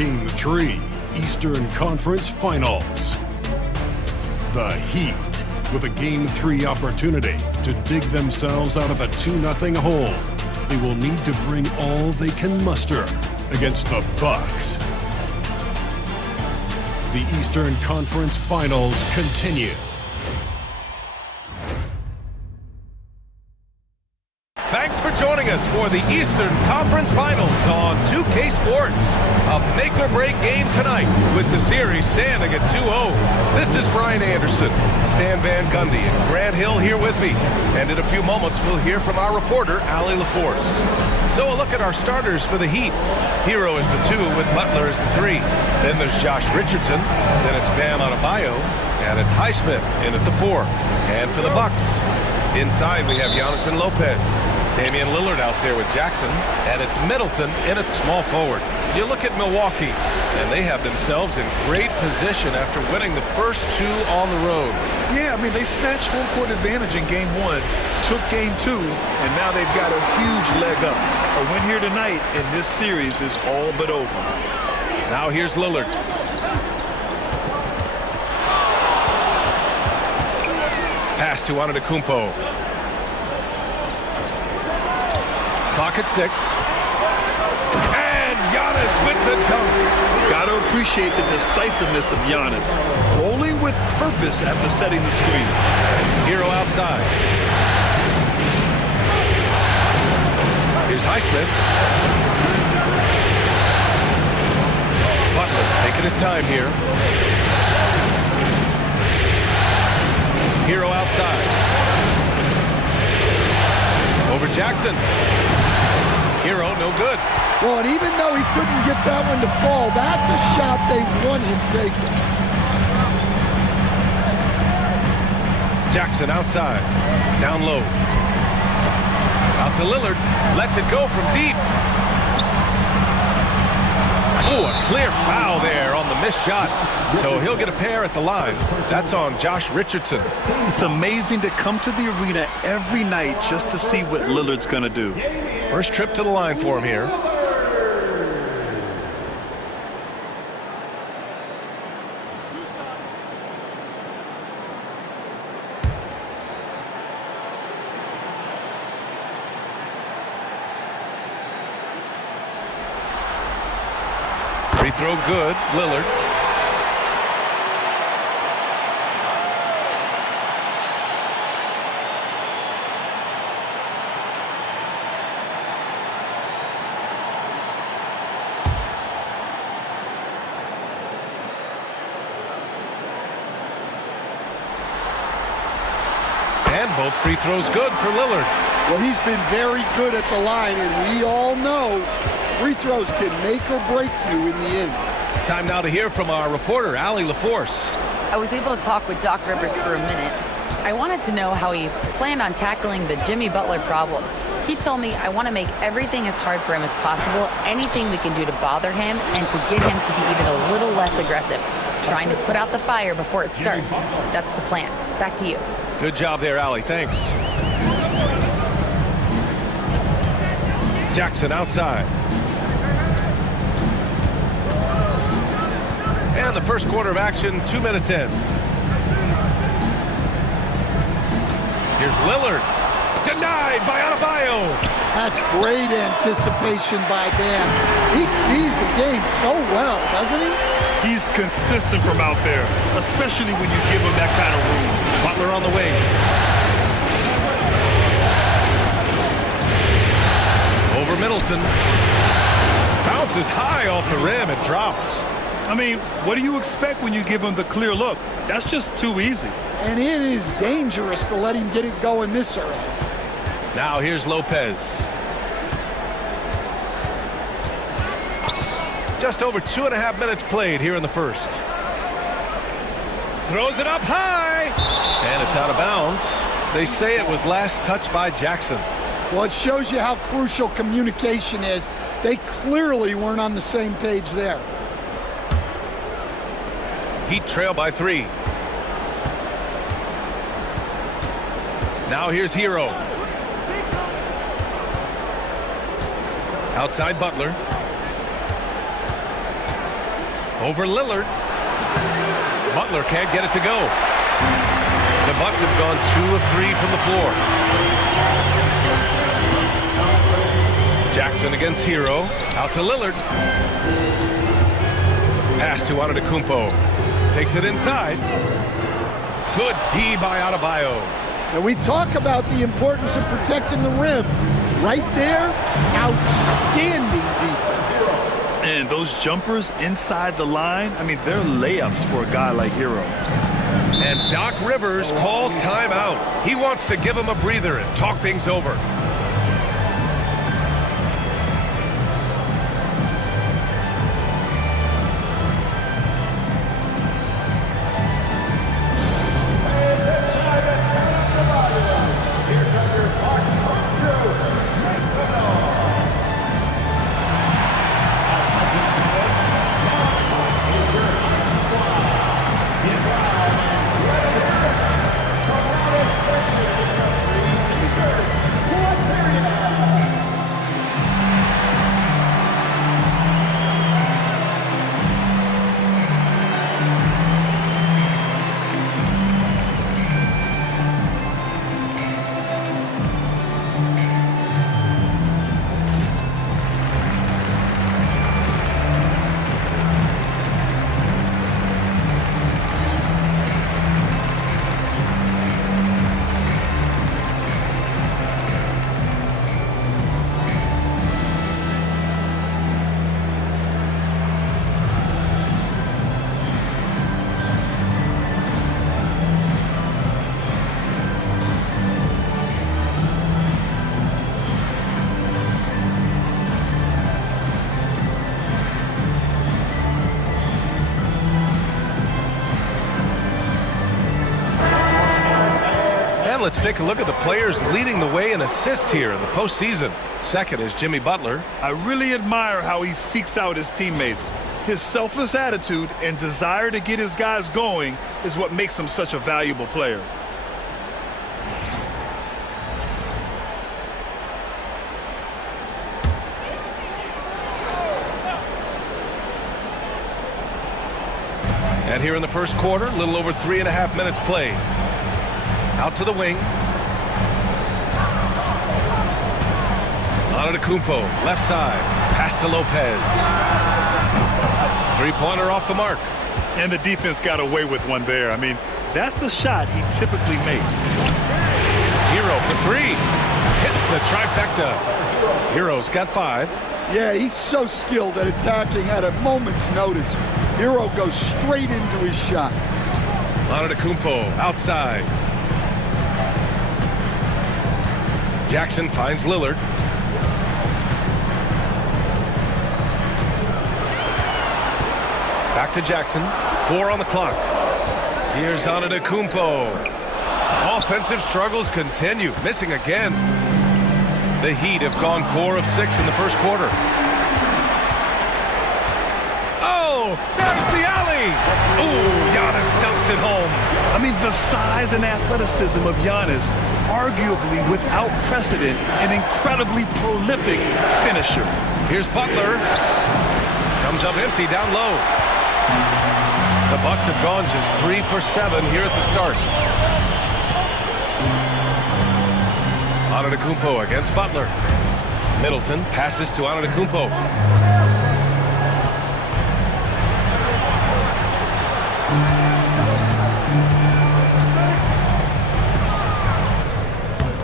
Game 3, Eastern Conference Finals. The Heat, with a Game 3 opportunity to dig themselves out of a 2-0 hole. They will need to bring all they can muster against the Bucks. The Eastern Conference Finals continue. Thanks for joining us for the Eastern Conference Finals on 2K Sports. A make-or-break game tonight with the series standing at 2-0. This is Brian Anderson, Stan Van Gundy, and Grant Hill here with me. And in a few moments, we'll hear from our reporter, Allie LaForce. So a look at our starters for the Heat. Hero is the 2 with Butler as the 3. Then there's Josh Richardson. Then it's Bam Adebayo. And it's Naismith in at the 4. And for the Bucks, inside we have Giannis and Lopez. Damian Lillard out there with Jackson, and it's Middleton in at small forward. You look at Milwaukee, and they have themselves in great position after winning the first 2 on the road. Yeah, I mean, they snatched home court advantage in Game 1, took Game 2, and now they've got a huge leg up. A win here tonight in this series is all but over. Now here's Lillard. Pass to Antetokounmpo. Clock at 6. And Giannis with the dunk. Got to appreciate the decisiveness of Giannis. Rolling with purpose after setting the screen. Hero outside. Here's Naismith. Butler taking his time here. Hero outside. Over Jackson. Hero, no good. Well, and even though he couldn't get that one to fall, that's a shot they want him taking. Jackson outside. Down low. Out to Lillard. Lets it go from deep. Oh, a clear foul there on the missed shot. So he'll get a pair at the line. That's on Josh Richardson. It's amazing to come to the arena every night just to see what Lillard's going to do. First trip to the line for him here. Free throw good, Lillard. And both free throws good for Lillard. Well, he's been very good at the line, and we all know free throws can make or break you in the end. Time now to hear from our reporter, Allie LaForce. I was able to talk with Doc Rivers for a minute. I wanted to know how he planned on tackling the Jimmy Butler problem. He told me I want to make everything as hard for him as possible, anything we can do to bother him and to get him to be even a little less aggressive, trying to put out the fire before it starts. That's the plan. Back to you. Good job there, Allie. Thanks. Jackson outside. And the first quarter of action, 2 minutes in. Here's Lillard. Denied by Adebayo. That's great anticipation by Bam. He sees the game so well, doesn't he? He's consistent from out there, especially when you give him that kind of room. Butler on the wing. Over Middleton. Bounces high off the rim and drops. I mean, what do you expect when you give him the clear look? That's just too easy. And it is dangerous to let him get it going this early. Now here's Lopez. Just over 2.5 minutes played here in the first. Throws it up high. And it's out of bounds. They say it was last touched by Jackson. Well, it shows you how crucial communication is. They clearly weren't on the same page there. Heat trail by 3. Now here's Hero. Outside Butler. Over Lillard. Butler can't get it to go. The Bucks have gone 2 of 3 from the floor. Jackson against Hero. Out to Lillard. Pass to Antetokounmpo. Takes it inside. Good D by Adebayo. And we talk about the importance of protecting the rim. Right there, outstanding defense. And those jumpers inside the line, I mean, they're layups for a guy like Hero. And Doc Rivers calls timeout. He wants to give him a breather and talk things over. Let's take a look at the players leading the way in assists here in the postseason. Second is Jimmy Butler. I really admire how he seeks out his teammates. His selfless attitude and desire to get his guys going is what makes him such a valuable player. And here in the first quarter, a little over 3.5 minutes played. Out to the wing. Antetokounmpo, left side. Pass to Lopez. Three-pointer off the mark. And the defense got away with one there. I mean, that's a shot he typically makes. Hero for 3. Hits the trifecta. Hero's got 5. Yeah, he's so skilled at attacking at a moment's notice. Hero goes straight into his shot. Antetokounmpo outside. Jackson finds Lillard. Back to Jackson. 4 on the clock. Here's Antetokounmpo. Offensive struggles continue. Missing again. The Heat have gone 4 of 6 in the first quarter. Oh, there's the alley. Ooh, Giannis dunks it home. I mean, the size and athleticism of Giannis, arguably without precedent, an incredibly prolific finisher. Here's Butler. Comes up empty down low. The Bucks have gone just 3 for 7 here at the start. Antetokounmpo against Butler. Middleton passes to Antetokounmpo.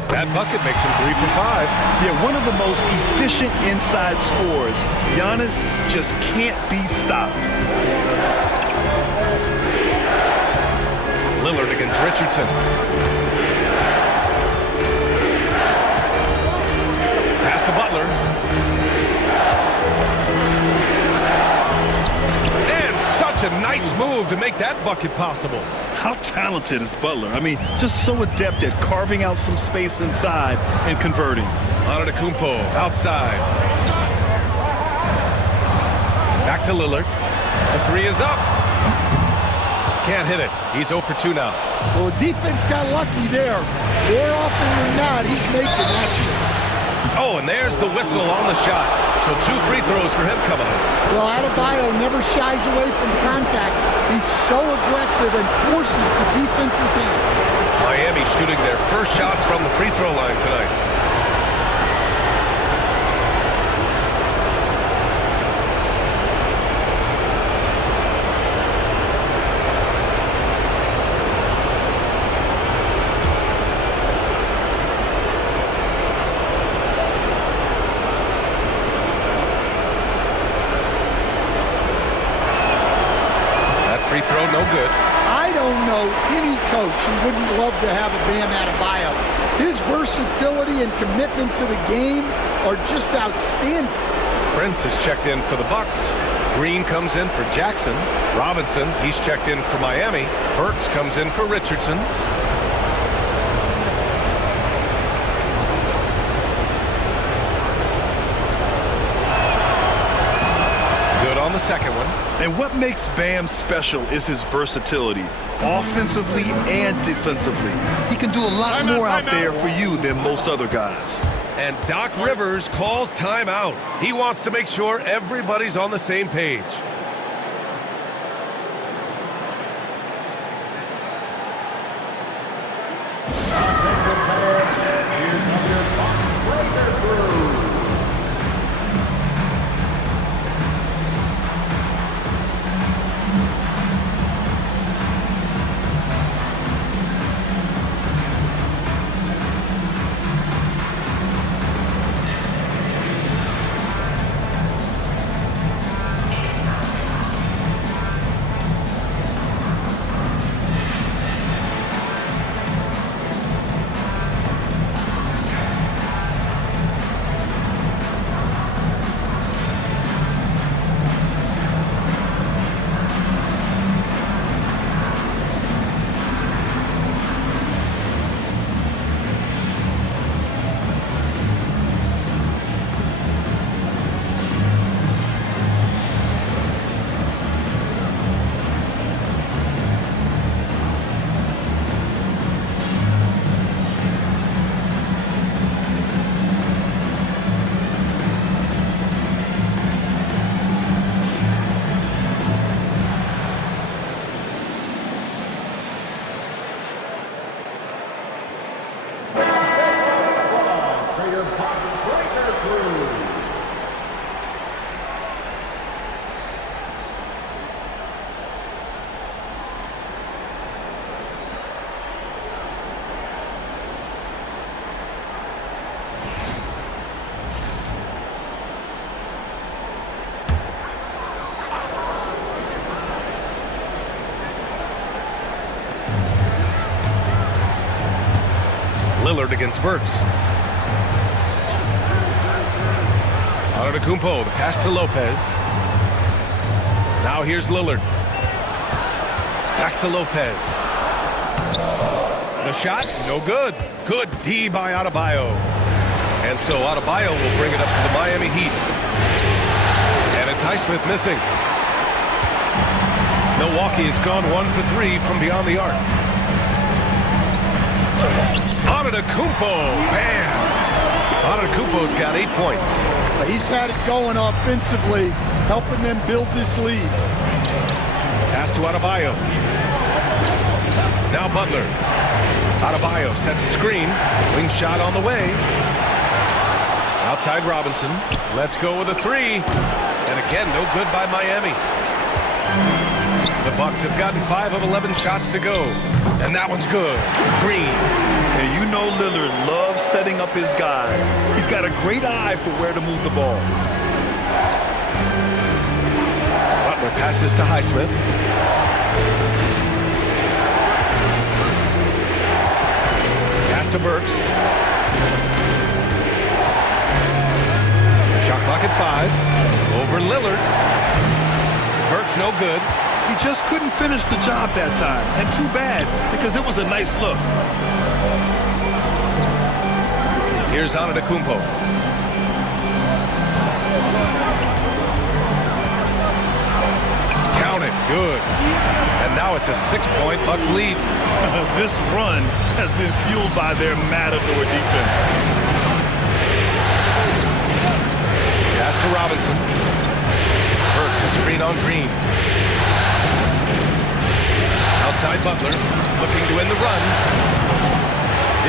That bucket makes him 3 for 5. Yeah, one of the most efficient inside scorers. Giannis just can't be stopped. Lillard against Richardson. Pass to Butler. And such a nice move to make that bucket possible. How talented is Butler? I mean, just so adept at carving out some space inside and converting. Antetokounmpo outside. Back to Lillard. The 3 is up. Can't hit it. He's 0 for 2 now. Well, the defense got lucky there. More often than not, he's making that shot. Oh, and there's the whistle on the shot. So 2 free throws for him coming up. Well, Adebayo never shies away from contact. He's so aggressive and forces the defense's hand. Miami shooting their first shots from the free throw line tonight. Free throw, no good. I don't know any coach who wouldn't love to have a Bam Adebayo. His versatility and commitment to the game are just outstanding. Prince is checked in for the Bucks. Green comes in for Jackson. Robinson, he's checked in for Miami. Burks comes in for Richardson. Good on the second one. And what makes Bam special is his versatility, offensively and defensively. He can do a lot more out there for you than most other guys. And Doc Rivers calls timeout. He wants to make sure everybody's on the same page. Lillard against Burks. Antetokounmpo, the pass to Lopez. Now here's Lillard. Back to Lopez. The shot, no good. Good D by Adebayo. And so Adebayo will bring it up to the Miami Heat. And it's Naismith missing. Milwaukee has gone 1 for 3 from beyond the arc. Antetokounmpo, bam! Antetokounmpo's got 8 points. He's had it going offensively, helping them build this lead. Pass to Adebayo. Now Butler. Adebayo sets a screen. Wing shot on the way. Outside Robinson. Let's go with a 3. And again, no good by Miami. The Bucks have gotten 5 of 11 shots to go. And that one's good. Green. And you know Lillard loves setting up his guys. He's got a great eye for where to move the ball. Butler passes to Naismith. Pass to Burks. Shot clock at 5. Over Lillard. Burks no good. He just couldn't finish the job that time. And too bad, because it was a nice look. Here's Antetokounmpo. Count it. Good. And now it's a 6-point Bucks lead. This run has been fueled by their matador defense. on Green. Outside Butler, looking to win the run.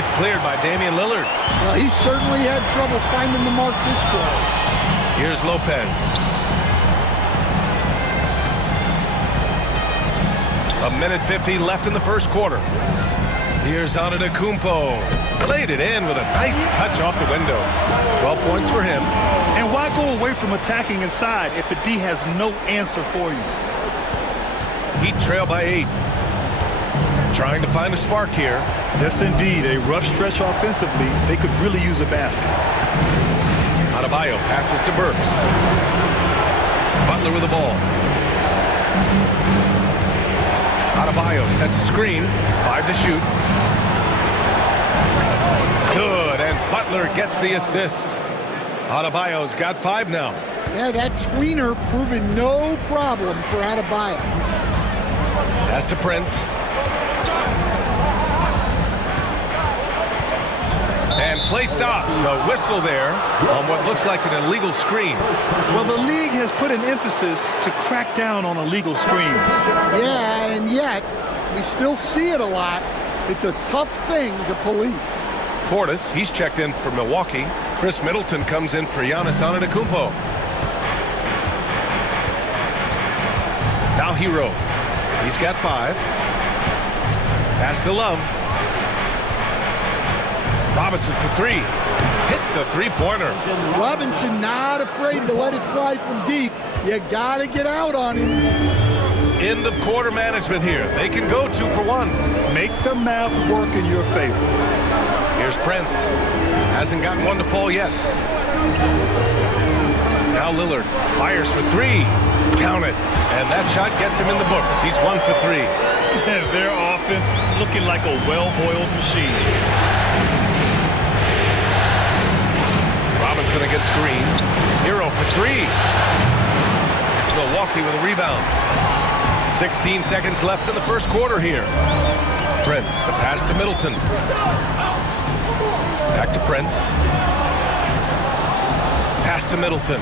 It's cleared by Damian Lillard. Well, he certainly had trouble finding the mark this quarter. Here's Lopez. A minute 50 left in the first quarter. Here's Antetokounmpo. Played it in with a nice touch off the window. 12 points for him. And why go away from attacking inside if the D has no answer for you? Heat trail by 8. Trying to find a spark here. Yes, indeed. A rough stretch offensively. They could really use a basket. Adebayo passes to Burks. Butler with the ball. Adebayo sets a screen. 5 to shoot. Good, and Butler gets the assist. Adebayo's got 5 now. Yeah, that tweener proving no problem for Adebayo. Pass to Prince. And play stops. A whistle there on what looks like an illegal screen. Well, the league has put an emphasis to crack down on illegal screens. Yeah, and yet we still see it a lot. It's a tough thing to police. Portis, he's checked in for Milwaukee. Chris Middleton comes in for Giannis Antetokounmpo. Now Hero. He's got 5. Pass to Love. Robinson for 3. Hits the three-pointer. Robinson not afraid to let it fly from deep. You got to get out on him. End of quarter management here. They can go 2 for 1. Make the math work in your favor. Here's Prince. Hasn't gotten one to fall yet. Now Lillard fires for 3. Count it. And that shot gets him in the books. He's 1 for 3. Their offense looking like a well-oiled machine. Robinson against Green. Hero for 3. It's Milwaukee with a rebound. 16 seconds left in the first quarter here. Prince, the pass to Middleton. Back to Prince. Pass to Middleton.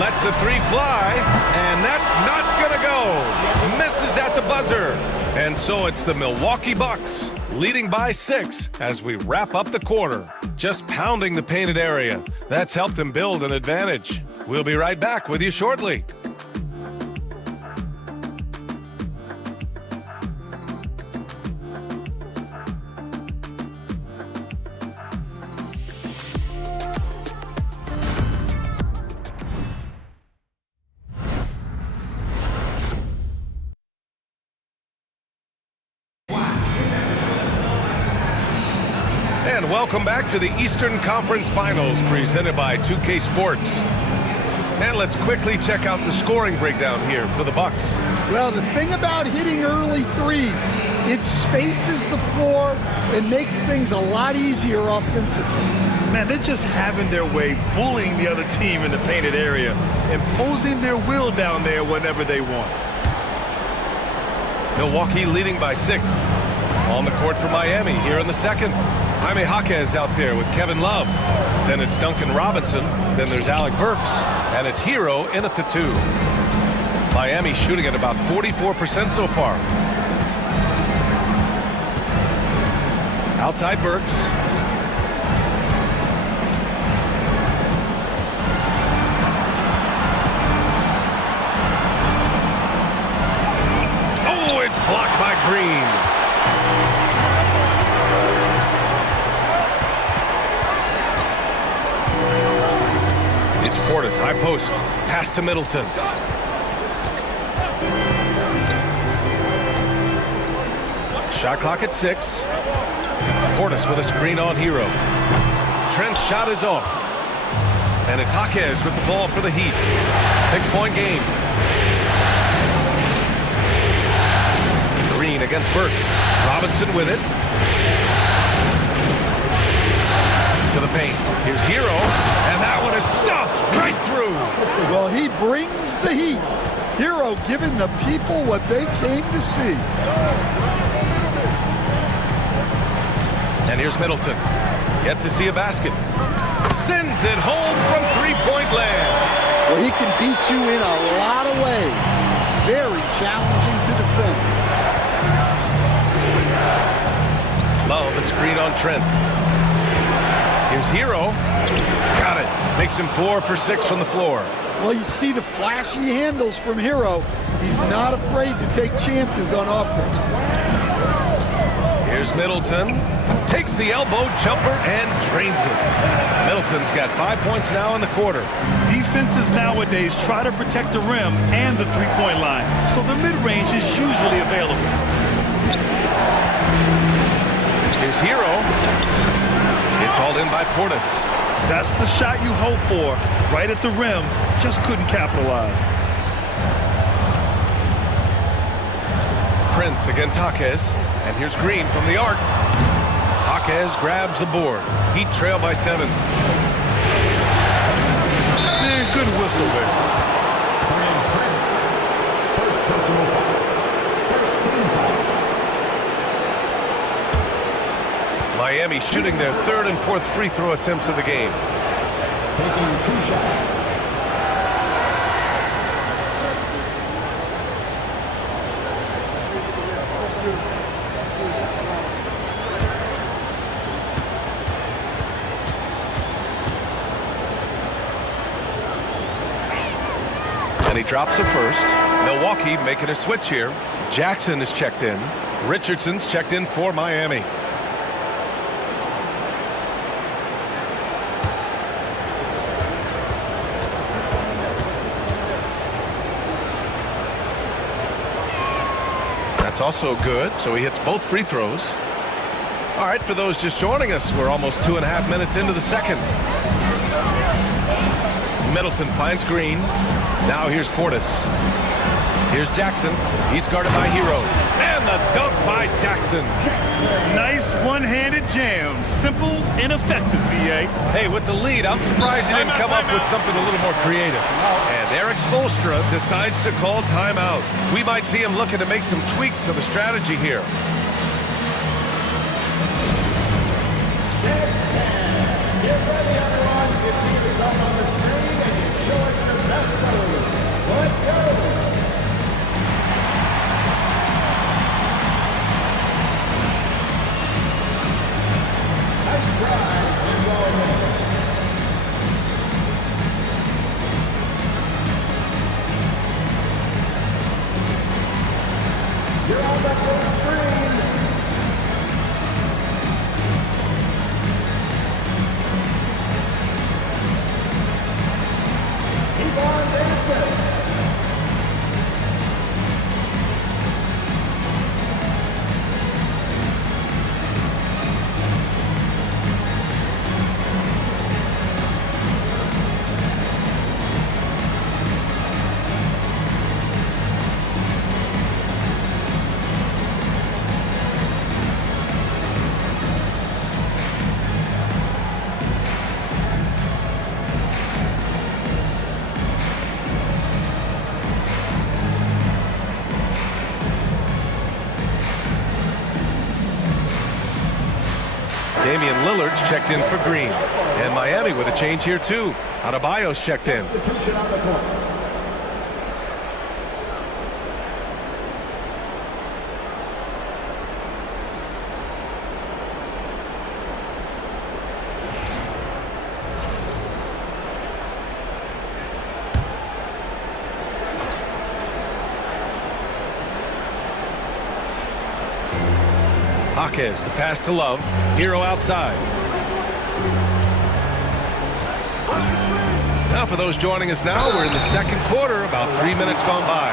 Lets the 3 fly, and that's not gonna go. Misses at the buzzer. And so it's the Milwaukee Bucks leading by 6 as we wrap up the quarter. Just pounding the painted area. That's helped them build an advantage. We'll be right back with you shortly. And welcome back to the Eastern Conference Finals presented by 2K Sports. And let's quickly check out the scoring breakdown here for the Bucks. Well, the thing about hitting early threes, it spaces the floor and makes things a lot easier offensively. Man, they're just having their way, bullying the other team in the painted area, imposing their will down there whenever they want. Milwaukee leading by 6. On the court for Miami here in the second. Jaime Jaquez out there with Kevin Love. Then it's Duncan Robinson. Then there's Alec Burks. And it's Hero in at the 2. Miami shooting at about 44% so far. Outside Burks. Oh, it's blocked by Green. Portis, high post, pass to Middleton. Shot clock at 6. Portis with a screen on Hero. Trent's shot is off. And it's Jaquez with the ball for the Heat. 6-point game. Green against Burks. Robinson with it. To the paint. Here's Hero, and that one is stuffed right through. Well, he brings the heat. Hero giving the people what they came to see. And here's Middleton. Yet to see a basket. Sends it home from three-point land. Well, he can beat you in a lot of ways. Very challenging to defend. Love a screen on Trent. Here's Hero. Got it. Makes him 4 for 6 from the floor. Well, you see the flashy handles from Hero. He's not afraid to take chances on offense. Here's Middleton. Takes the elbow jumper and drains it. Middleton's got 5 points now in the quarter. Defenses nowadays try to protect the rim and the three-point line, so the mid-range is usually available. Here's Hero. It's hauled in by Portis. That's the shot you hope for, right at the rim. Just couldn't capitalize. Prince against Jaquez. And here's Green from the arc. Jaquez grabs the board. Heat trail by 7. Good whistle there. Prince, first personal foul. First team foul. Miami shooting their 3rd and 4th free throw attempts of the game. Taking 2 shots. And he drops the first. Milwaukee making a switch here. Jackson is checked in. Richardson's checked in for Miami. That's also good, so he hits both free throws. All right, for those just joining us, we're almost 2.5 minutes into the second. Middleton finds Green. Now here's Portis. Here's Jackson. He's guarded by Hero. And the dunk by Jackson. Nice one-handed jam. Simple and effective, B.A. Hey, with the lead, I'm surprised he didn't come up with something a little more creative. And Eric Spoelstra decides to call timeout. We might see him looking to make some tweaks to the strategy here. Get ready, everyone. You see yourself on the screen and you show us your best move. Let's go. Nice drive. It's all in. You're on the full screen. Keep on dancing. Damian Lillard's checked in for Green. And Miami with a change here, too. Adebayo's checked in. Substitution on the court. Jaquez, the pass to Love. Hero outside. Now for those joining us now, we're in the second quarter, about 3 minutes gone by.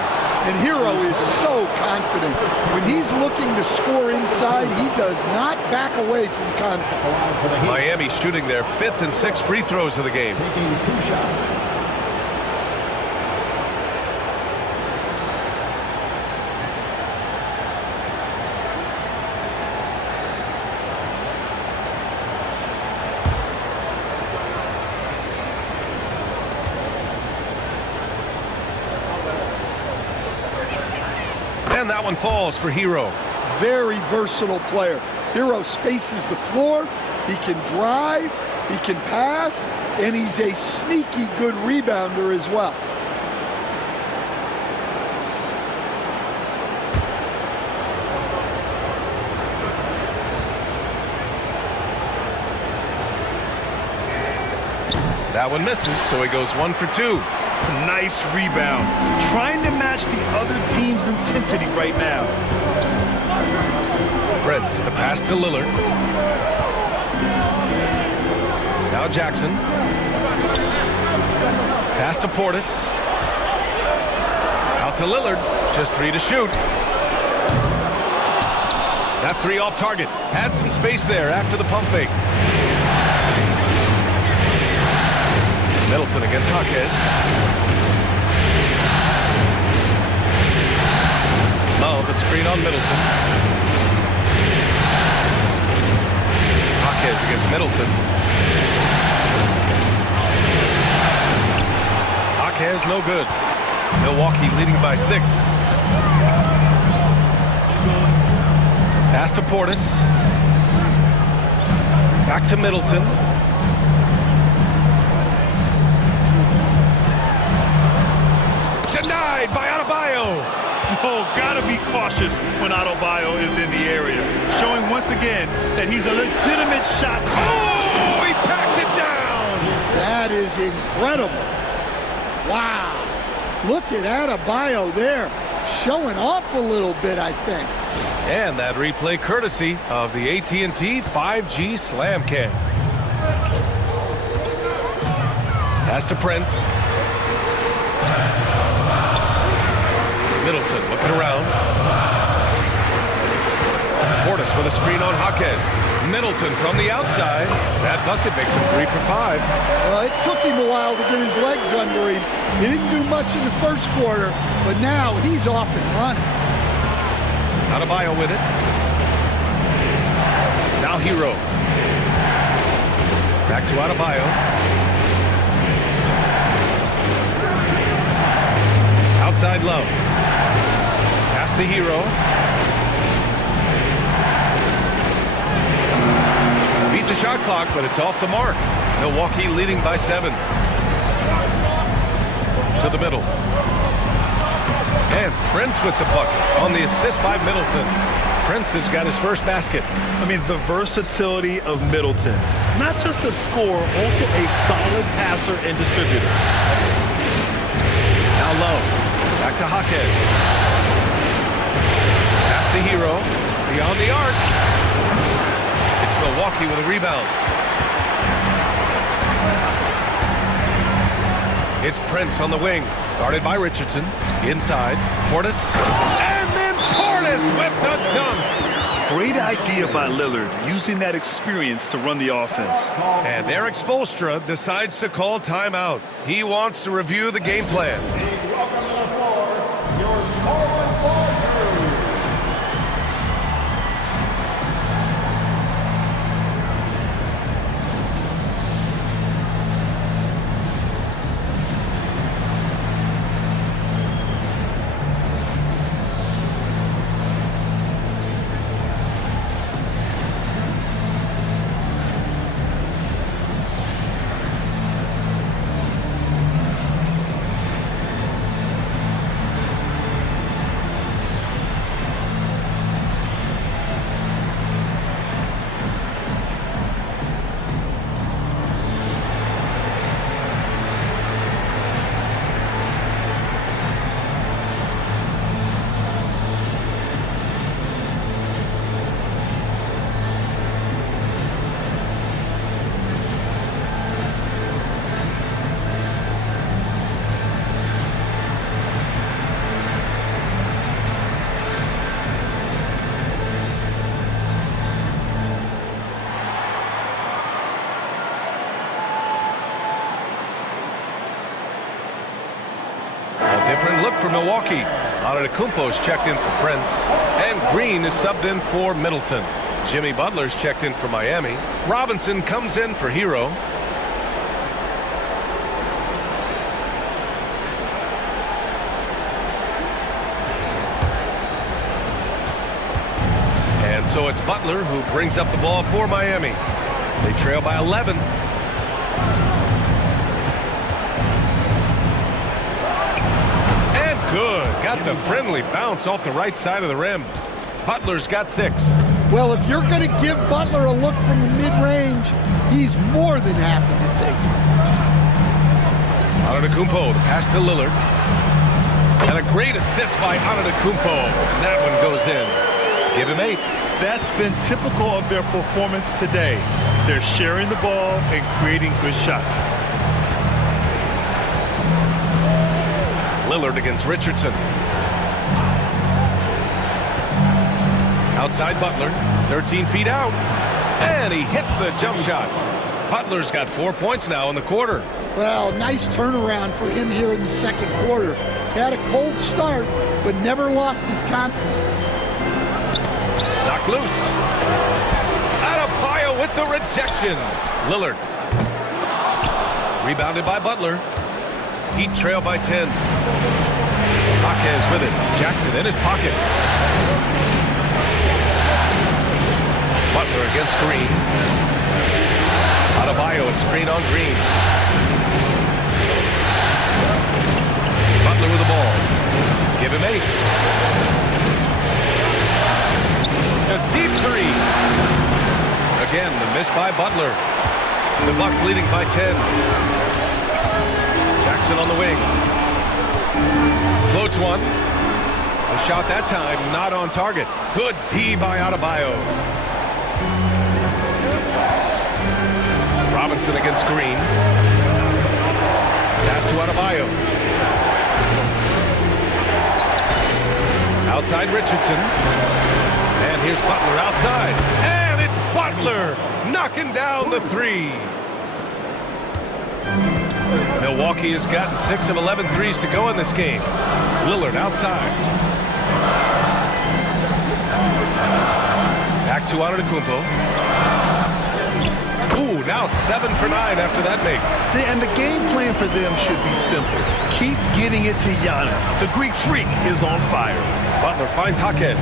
And Hero is so confident. When he's looking to score inside, he does not back away from contact. Miami shooting their 5th and 6th free throws of the game. Taking 2 shots. And that one falls for Hero. Very versatile player. Hero spaces the floor. He can drive. He can pass, and he's a sneaky good rebounder as well. That one misses, so he goes 1 for 2. Nice rebound. Trying to match the other team's intensity right now. Prince, the pass to Lillard. Now Jackson. Pass to Portis. Out to Lillard. Just 3 to shoot. That 3 off target. Had some space there after the pump fake. Middleton against Jaquez. Love, a screen on Middleton. Jaquez against Middleton. Jaquez, no good. Milwaukee leading by 6. Pass to Portis. Back to Middleton. Denied by Adebayo. Oh, gotta be cautious when Adebayo is in the area. Showing once again that he's a legitimate shot. Oh, he packs it down. That is incredible. Wow. Look at Adebayo there. Showing off a little bit, I think. And that replay courtesy of the AT&T 5G Slam Cam. Pass to Prince. Middleton looking around. Portis with a screen on Jaquez. Middleton from the outside. That bucket makes him 3 for 5. Well, it took him a while to get his legs under him. He didn't do much in the first quarter, but now he's off and running. Adebayo with it. Now Hero. Back to Adebayo. Outside Love. Pass to Hero. Beat the shot clock, but it's off the mark. Milwaukee leading by 7. To the middle. And Prince with the bucket on the assist by Middleton. Prince has got his first basket. I mean, the versatility of Middleton. Not just a scorer, also a solid passer and distributor. Now Love. Back to Jaquez. Pass to Hero. Beyond the arc. It's Milwaukee with a rebound. It's Prince on the wing. Guarded by Richardson. Inside. Portis. And then Portis with the dunk. Great idea by Lillard, using that experience to run the offense. And Eric Spoelstra decides to call timeout. He wants to review the game plan. Welcome to the floor, your Portland Warriors. Different look for Milwaukee. Antetokounmpo's checked in for Prince. And Green is subbed in for Middleton. Jimmy Butler's checked in for Miami. Robinson comes in for Hero. And so it's Butler who brings up the ball for Miami. They trail by 11. got the friendly bounce off the right side of the rim. Butler's got 6. Well, if you're going to give Butler a look from the mid-range, he's more than happy to take it. Antetokounmpo, the pass to Lillard. And a great assist by Antetokounmpo. And that one goes in. Give him 8. That's been typical of their performance today. They're sharing the ball and creating good shots. Lillard against Richardson. Outside Butler, 13 feet out. And he hits the jump shot. Butler's got 4 points now in the quarter. Well, nice turnaround for him here in the second quarter. He had a cold start, but never lost his confidence. Knocked loose. Adebayo with the rejection. Lillard. Rebounded by Butler. Heat trail by 10. Jaquez with it. Jackson in his pocket. Butler against Green. Adebayo a screen on Green. Butler with the ball. Give him 8. A deep 3. Again, the miss by Butler. The Bucks leading by 10. Jackson on the wing. Floats one. The shot that time not on target. Good D by Adebayo. Robinson against Green. Pass to Adebayo. Outside Richardson. And here's Butler outside. And it's Butler knocking down the 3. Milwaukee has gotten 6 of 11 threes to go in this game. Lillard outside. Back to Antetokounmpo. Ooh, now 7 for 9 after that make. And the game plan for them should be simple. Keep getting it to Giannis. The Greek freak is on fire. Butler finds Jaquez.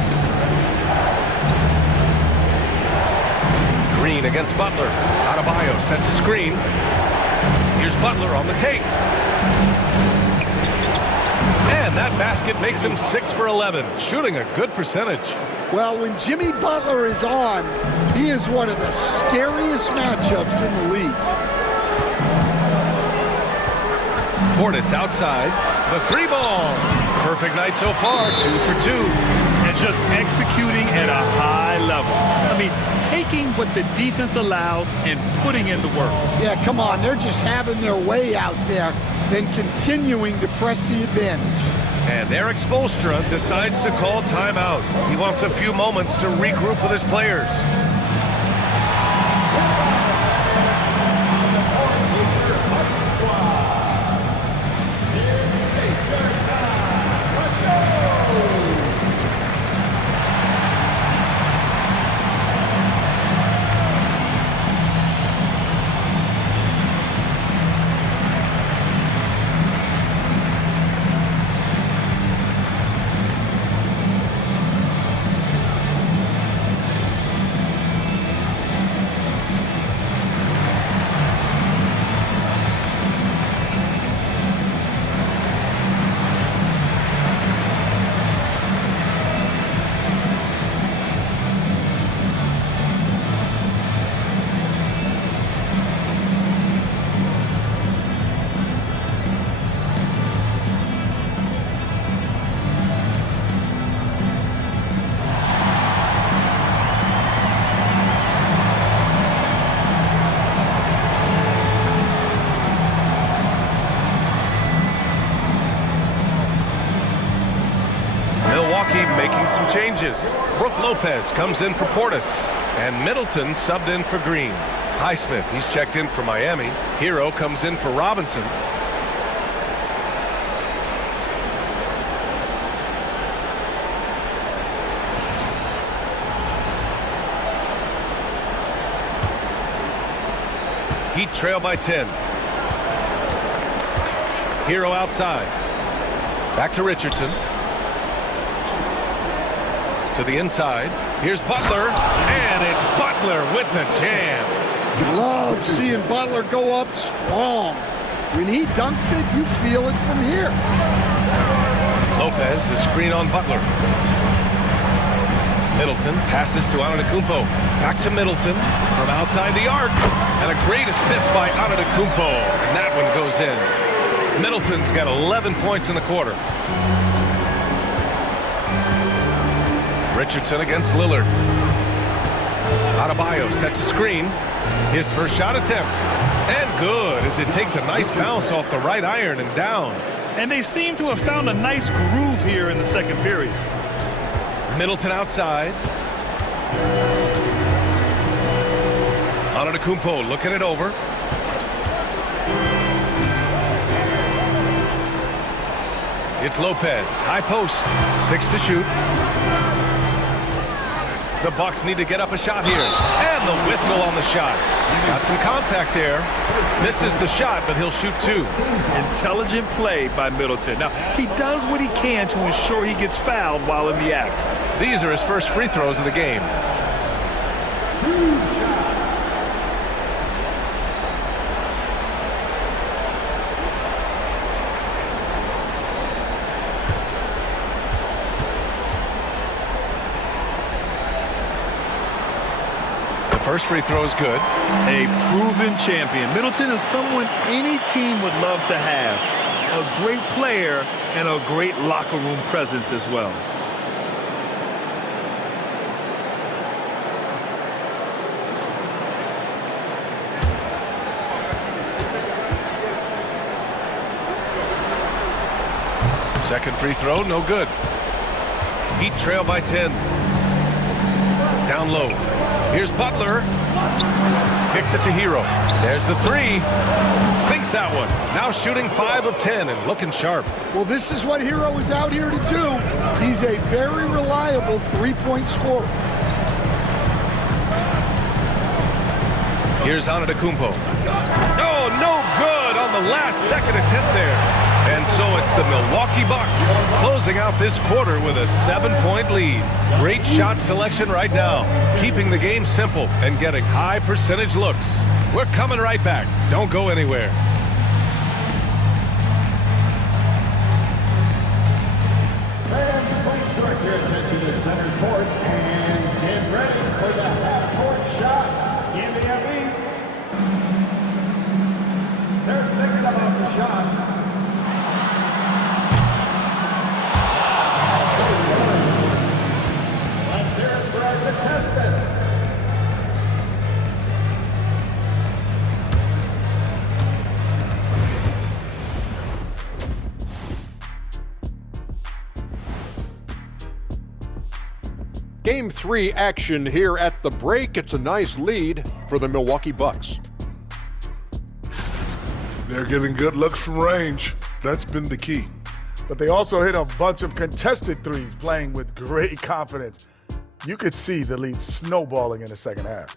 Green against Butler. Adebayo sets a screen. Here's Butler on the take. And that basket makes him 6 for 11, shooting a good percentage. Well, when Jimmy Butler is on, he is one of the scariest matchups in the league. Portis outside. The 3 ball. Perfect night so far, 2 for 2. And just executing at a high level. I mean, taking what the defense allows and putting in the work. Yeah, come on. They're just having their way out there and continuing to press the advantage. And Eric Spoelstra decides to call timeout. He wants a few moments to regroup with his players. Making some changes. Brooke Lopez comes in for Portis, and Middleton subbed in for Green. Naismith, he's checked in for Miami. Hero comes in for Robinson. Heat trail by 10. Hero outside. Back to Richardson. To the inside. Here's Butler, and it's Butler with the jam. Love seeing Butler go up strong. When he dunks it, you feel it from here. Lopez, the screen on Butler. Middleton passes to Antetokounmpo. Back to Middleton from outside the arc. And a great assist by Antetokounmpo. And that one goes in. Middleton's got 11 points in the quarter. Richardson against Lillard. Adebayo sets a screen. His first shot attempt. And good, as it takes a nice bounce off the right iron and down. And they seem to have found a nice groove here in the second period. Middleton outside. Antetokounmpo looking it over. It's Lopez, high post, 6 to shoot. The Bucks need to get up a shot here. And the whistle on the shot. Got some contact there. Misses the shot, but he'll shoot 2. Intelligent play by Middleton. Now, he does what he can to ensure he gets fouled while in the act. These are his first free throws of the game. First free throw is good. A proven champion. Middleton is someone any team would love to have. A great player and a great locker room presence as well. Second free throw, no good. Heat trail by 10. Down low. Here's Butler. Kicks it to Hero. There's the 3. Sinks that one. Now shooting 5 of 10 and looking sharp. Well, this is what Hero is out here to do. He's a very reliable three-point scorer. Here's Antetokounmpo. Oh, no good on the last second attempt there. And so it's the Milwaukee Bucks closing out this quarter with a 7-point lead. Great shot selection right now, keeping the game simple and getting high percentage looks. We're coming right back. Don't go anywhere. Fans, please direct your attention to center court and get ready for the half-court shot in the NBA. They're thinking about the shot. Let's hear it for our contestant. Game 3 action here at the break. It's a nice lead for the Milwaukee Bucks. They're getting good looks from range. That's been the key. But they also hit a bunch of contested threes, playing with great confidence. You could see the lead snowballing in the second half.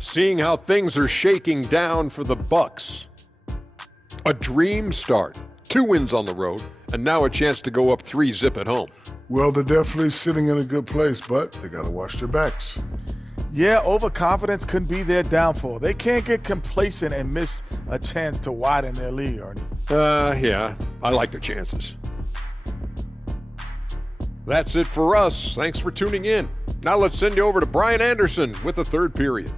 Seeing how things are shaking down for the Bucks. A dream start. 2 wins on the road, and now a chance to go up 3-zip at home. Well, they're definitely sitting in a good place, but they got to watch their backs. Yeah, overconfidence could be their downfall. They can't get complacent and miss a chance to widen their lead, Ernie. Yeah, I like the chances. That's it for us. Thanks for tuning in. Now let's send you over to Brian Anderson with the third period.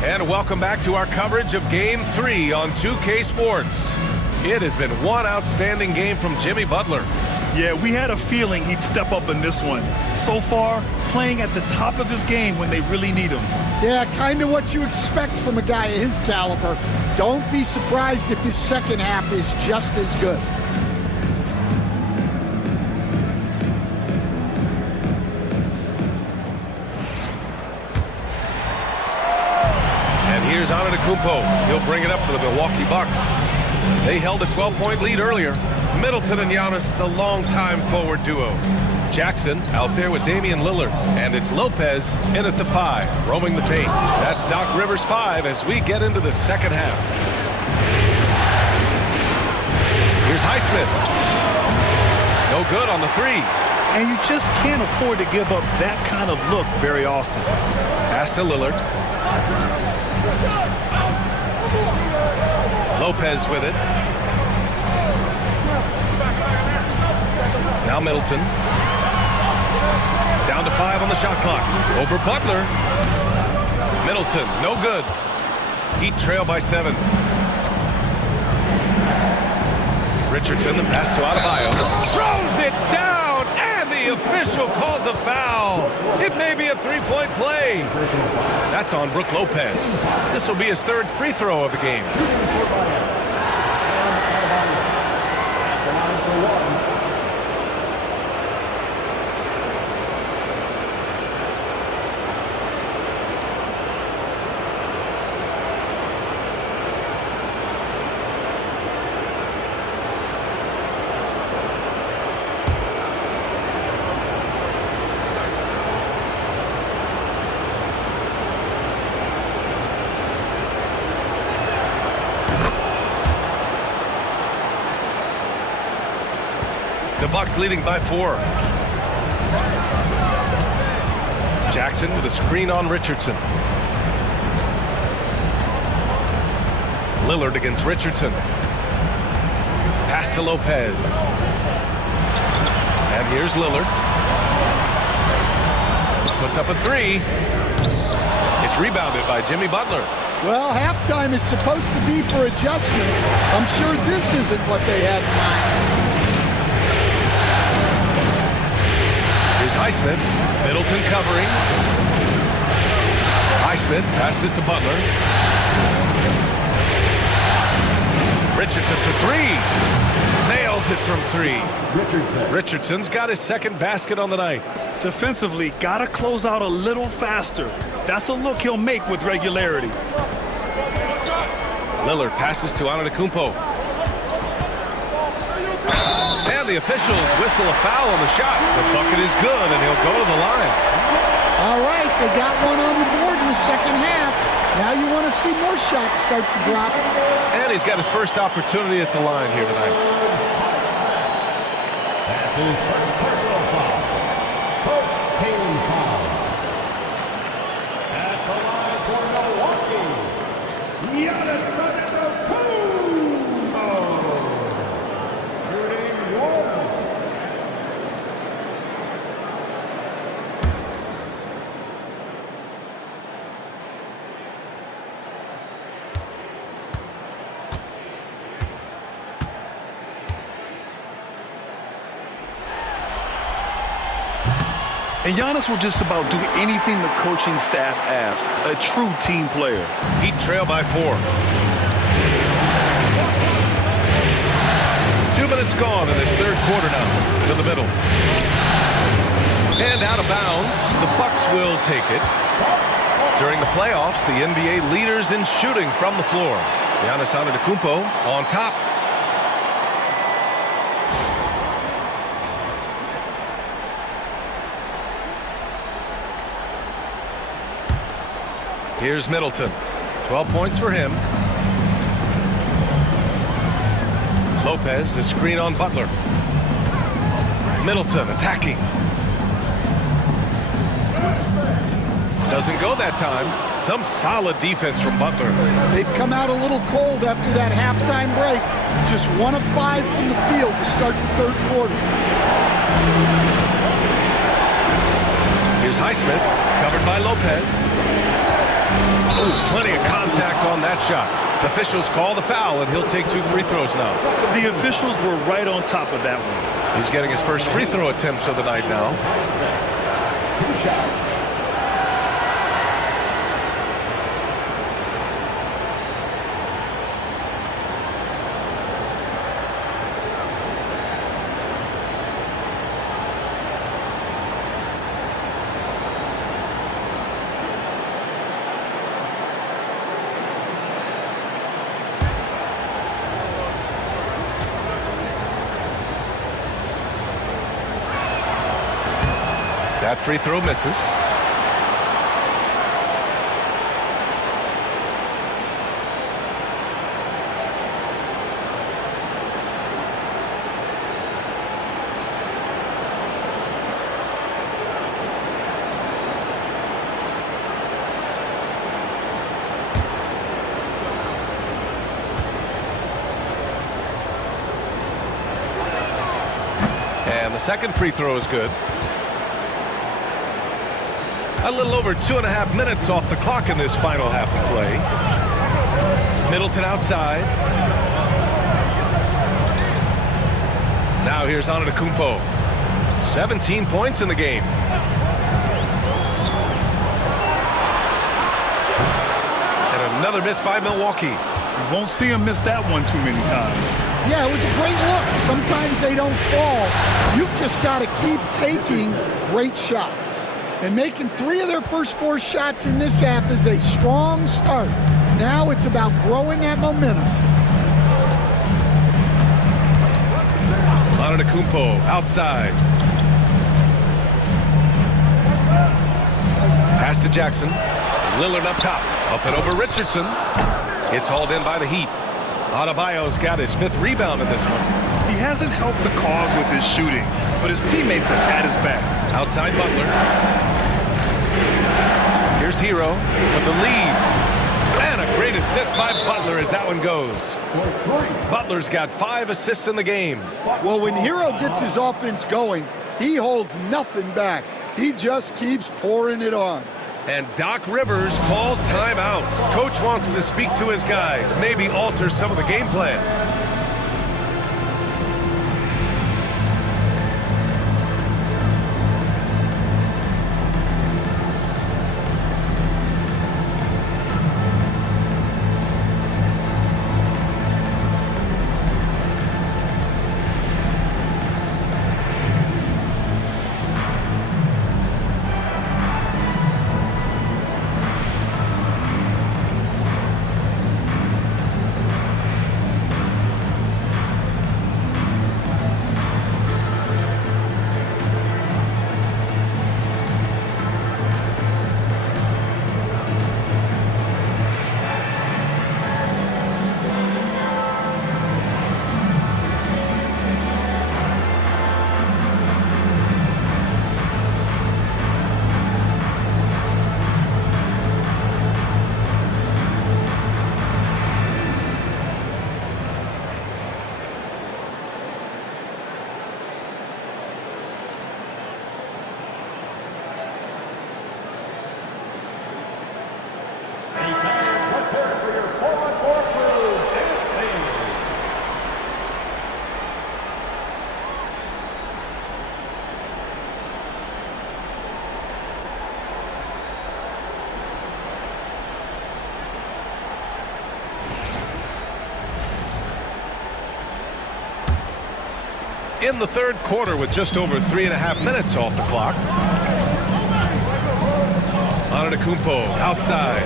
And welcome back to our coverage of Game 3 on 2K Sports. It has been one outstanding game from Jimmy Butler. Yeah, we had a feeling he'd step up in this one. So far, playing at the top of his game when they really need him. Yeah, kind of what you expect from a guy of his caliber. Don't be surprised if his second half is just as good. Here's Antetokounmpo. He'll bring it up for the Milwaukee Bucks. They held a 12-point lead earlier. Middleton and Giannis, the longtime forward duo. Jackson out there with Damian Lillard. And it's Lopez in at the 5, roaming the paint. That's Doc Rivers' 5 as we get into the second half. Naismith. No good on the three. And you just can't afford to give up that kind of look very often. Pass to Lillard. Lopez with it. Now Middleton. Down to 5 on the shot clock. Over Butler. Middleton, no good. Heat trail by 7. Richardson, the pass to Adebayo. Throws it down, and the official calls a foul. It may be a three-point play. That's on Brook Lopez. This will be his 3rd free throw of the game. The Bucks leading by 4. Jackson with a screen on Richardson. Lillard against Richardson. Pass to Lopez. And here's Lillard. Puts up a 3. It's rebounded by Jimmy Butler. Well, halftime is supposed to be for adjustments. I'm sure this isn't what they had in mind. Naismith, Middleton covering. Naismith passes to Butler. Richardson for 3. Nails it from 3. Richardson's got his 2nd basket on the night. Defensively, got to close out a little faster. That's a look he'll make with regularity. Lillard passes to Antetokounmpo. And the officials whistle a foul on the shot. The bucket is good, and he'll go to the line. All right, they got one on the board in the second half. Now you want to see more shots start to drop. And he's got his first opportunity at the line here tonight. That's his first personal foul. First team foul. At the line for Milwaukee, Giannis Antetokounmpo. Shooting 1. And Giannis will just about do anything the coaching staff asks. A true team player. Heat trail by 4. 2 minutes gone in this 3rd quarter now. To the middle. And out of bounds. The Bucks will take it. During the playoffs, the NBA leaders in shooting from the floor. Giannis Antetokounmpo on top. Here's Middleton. 12 points for him. Lopez, the screen on Butler. Middleton attacking. Doesn't go that time. Some solid defense from Butler. They've come out a little cold after that halftime break. Just 1 of 5 from the field to start the 3rd quarter. Here's Naismith, covered by Lopez. Oh, plenty of contact on that shot. The officials call the foul, and he'll take 2 free throws now. The officials were right on top of that one. He's getting his first free throw attempts of the night now. 2 shots. That free throw misses. the second free throw is good. A little over 2.5 minutes off the clock in this final half of play. Middleton outside. Now here's Antetokounmpo. 17 points in the game. And another miss by Milwaukee. You won't see him miss that one too many times. Yeah, it was a great look. Sometimes they don't fall. You've just got to keep taking great shots. And making 3 of their first 4 shots in this half is a strong start. Now it's about growing that momentum. Antetokounmpo outside. Pass to Jackson. Lillard up top. Up and over Richardson. It's hauled in by the Heat. Adebayo's got his 5th rebound in this one. He hasn't helped the cause with his shooting, but his teammates have had his back. Outside Butler. Here's Hero for the lead. And a great assist by Butler as that one goes. Butler's got 5 assists in the game. Well, when Hero gets his offense going, he holds nothing back. He just keeps pouring it on. And Doc Rivers calls timeout. Coach wants to speak to his guys, maybe alter some of the game plan. In the third quarter with just over 3.5 minutes off the clock. Antetokounmpo outside.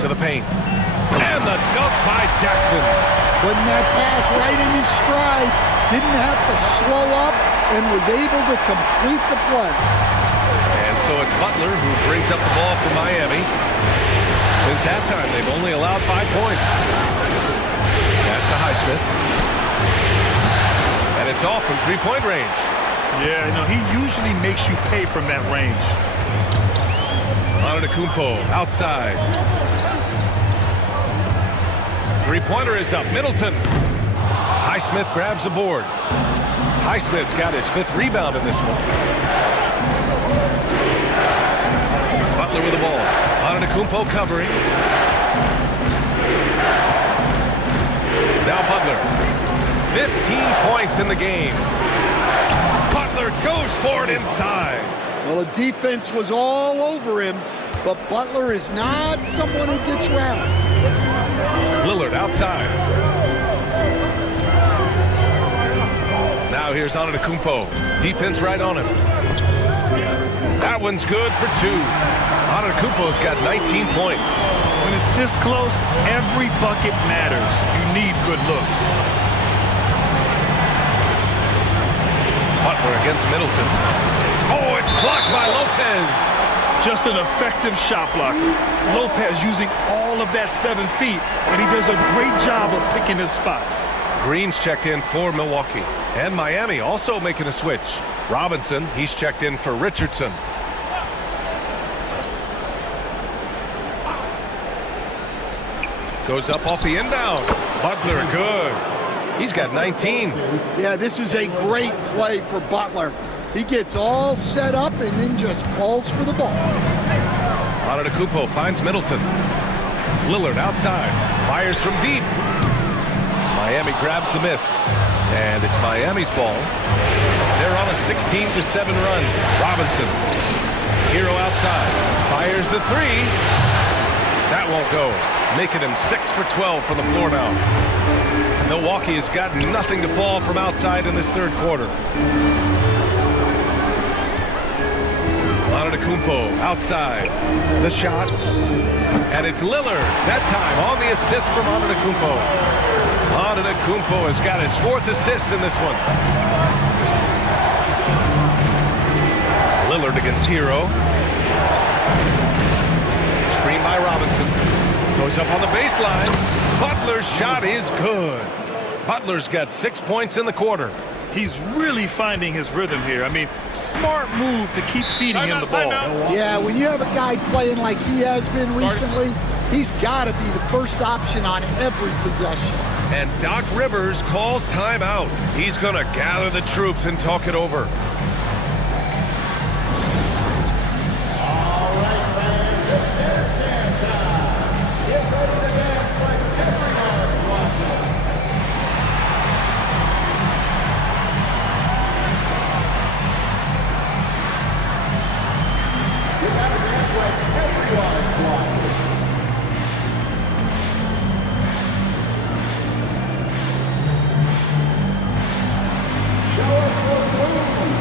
To the paint. And the dunk by Jackson. Putting that pass right in his stride. Didn't have to slow up and was able to complete the play. And so it's Butler who brings up the ball for Miami. Since halftime, they've only allowed 5 points. Pass to Naismith. And it's off from 3-point range. Yeah, you know, he usually makes you pay from that range. Antetokounmpo outside. 3-pointer is up. Middleton. Naismith grabs the board. Naismith's got his 5th rebound in this one. Butler with the ball. Antetokounmpo covering. Now Butler. 15 points in the game. Butler goes for it inside. Well, the defense was all over him, but Butler is not someone who gets rattled. Lillard outside. Now here's Antetokounmpo. Defense right on him. That one's good for 2. Antetokounmpo's got 19 points. When it's this close, every bucket matters. You need good looks. Butler against Middleton. Oh, it's blocked by Lopez. Just an effective shot blocker. Lopez using all of that 7 feet, and he does a great job of picking his spots. Green's checked in for Milwaukee. And Miami also making a switch. Robinson, he's checked in for Richardson. Goes up off the inbound. Butler, good. He's got 19. Yeah, this is a great play for Butler. He gets all set up and then just calls for the ball. Antetokounmpo finds Middleton. Lillard outside, fires from deep. Miami grabs the miss, and it's Miami's ball. They're on a 16-7 run. Robinson, Hero outside, fires the three. That won't go, making him 6 for 12 from the floor now. Milwaukee has got nothing to fall from outside in this third quarter. Antetokounmpo outside, the shot, and it's Lillard that time on the assist from Antetokounmpo. Antetokounmpo has got his 4th assist in this one. Lillard against Hero. Screen by Robinson. Goes up on the baseline. Butler's shot is good. Butler's got 6 points in the quarter. He's really finding his rhythm here. I mean, smart move to keep feeding him the ball. Yeah, when you have a guy playing like he has been recently, he's got to be the first option on every possession. And Doc Rivers calls timeout. He's going to gather the troops and talk it over. All right, fans, it's dance time. Get ready to dance like everyone's watching. You gotta dance like everyone's watching. Show us what's moving.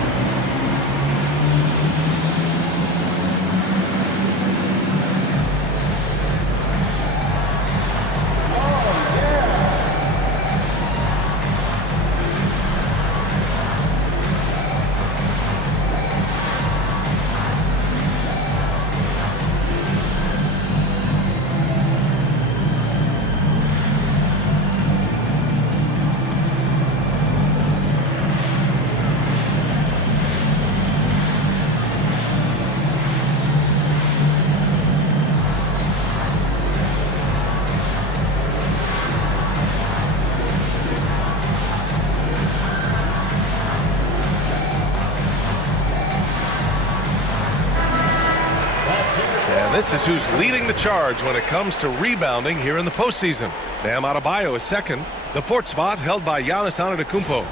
Oh, yeah. And this is who's leading the charge when it comes to rebounding here in the postseason. Bam Adebayo is second. The 4th spot held by Giannis Antetokounmpo.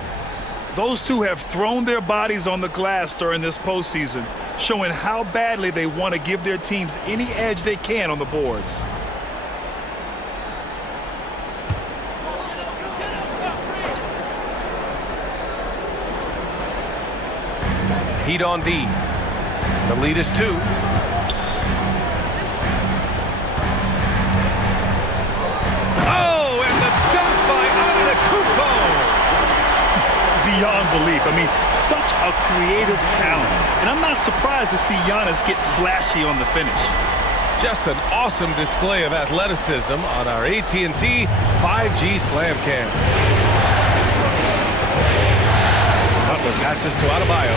Those two have thrown their bodies on the glass during this postseason, showing how badly they want to give their teams any edge they can on the boards. Heat on D. The lead is 2. Beyond belief. I mean, such a creative talent. And I'm not surprised to see Giannis get flashy on the finish. Just an awesome display of athleticism on our AT&T 5G Slam Cam. Butler passes to Adebayo.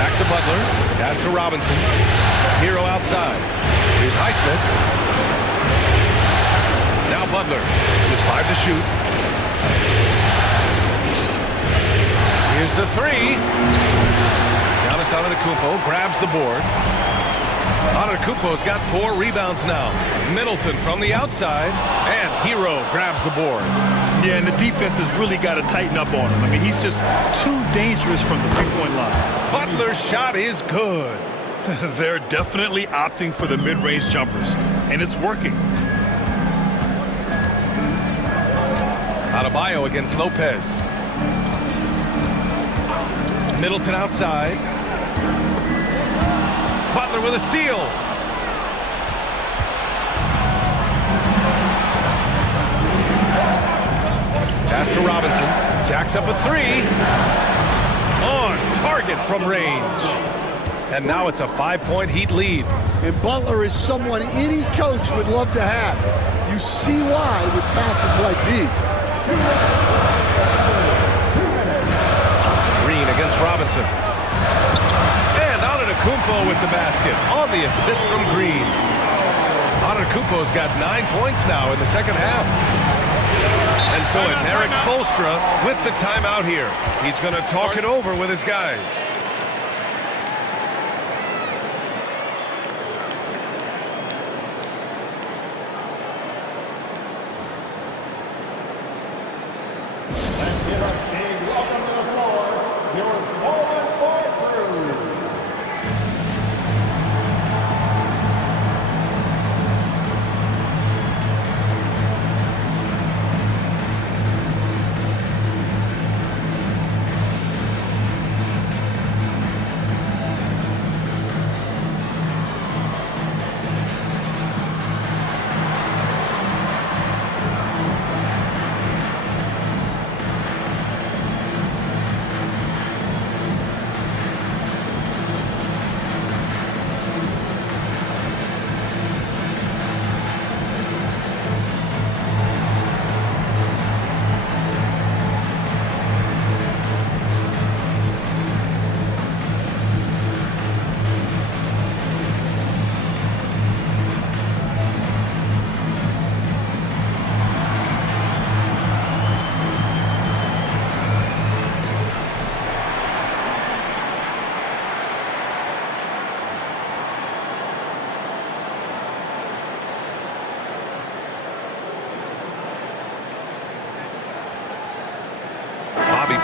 Back to Butler. Pass to Robinson. Hero outside. Here's Naismith. Now Butler. Just 5 to shoot. Here's the 3. Giannis Antetokounmpo grabs the board. Antetokounmpo's got 4 rebounds now. Middleton from the outside, and Hero grabs the board. Yeah, and the defense has really got to tighten up on him. I mean, he's just too dangerous from the three-point line. Butler's shot is good. They're definitely opting for the mid-range jumpers, and it's working. Adebayo against Lopez. Middleton outside. Butler with a steal. Pass to Robinson. Jacks up a 3. On target from range. And now it's a 5-point Heat lead. And Butler is someone any coach would love to have. You see why with passes like these. Green against Robinson. And Antetokounmpo with the basket on the assist from Green. Antetokounmpo's got 9 points now in the second half. And so it's Eric Spoelstra with the timeout here. He's going to talk it over with his guys. Let's give a big welcome to the floor, your forward crew.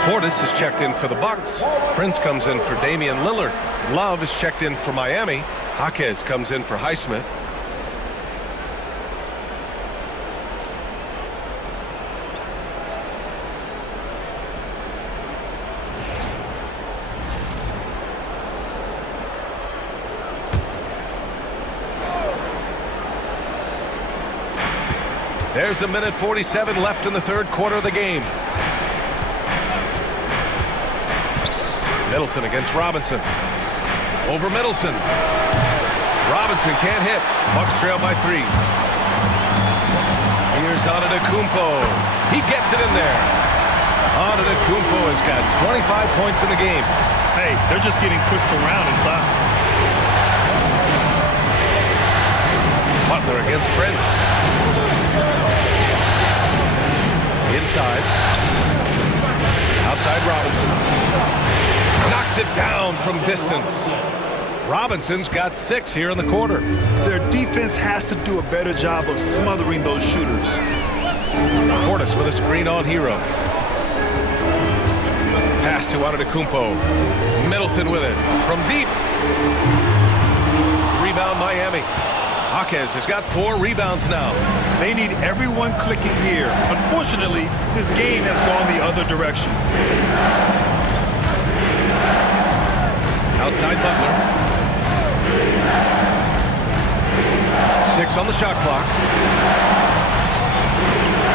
Portis is checked in for the Bucks. Prince comes in for Damian Lillard. Love is checked in for Miami. Jaquez comes in for Naismith. There's a minute 47 left in the third quarter of the game. Middleton against Robinson. Over Middleton. Robinson can't hit. Bucks trail by 3. Here's Antetokounmpo. He gets it in there. Antetokounmpo has got 25 points in the game. Hey, they're just getting pushed around inside. Butler against Prince. Inside. Outside Robinson. Knocks it down from distance. Robinson's got 6 here in the quarter. Their defense has to do a better job of smothering those shooters. Portis with a screen on Hero. Pass to Antetokounmpo. Middleton with it from deep. Rebound Miami. Jaquez has got 4 rebounds now. They need everyone clicking here. Unfortunately, this game has gone the other direction. Outside Butler. 6 on the shot clock.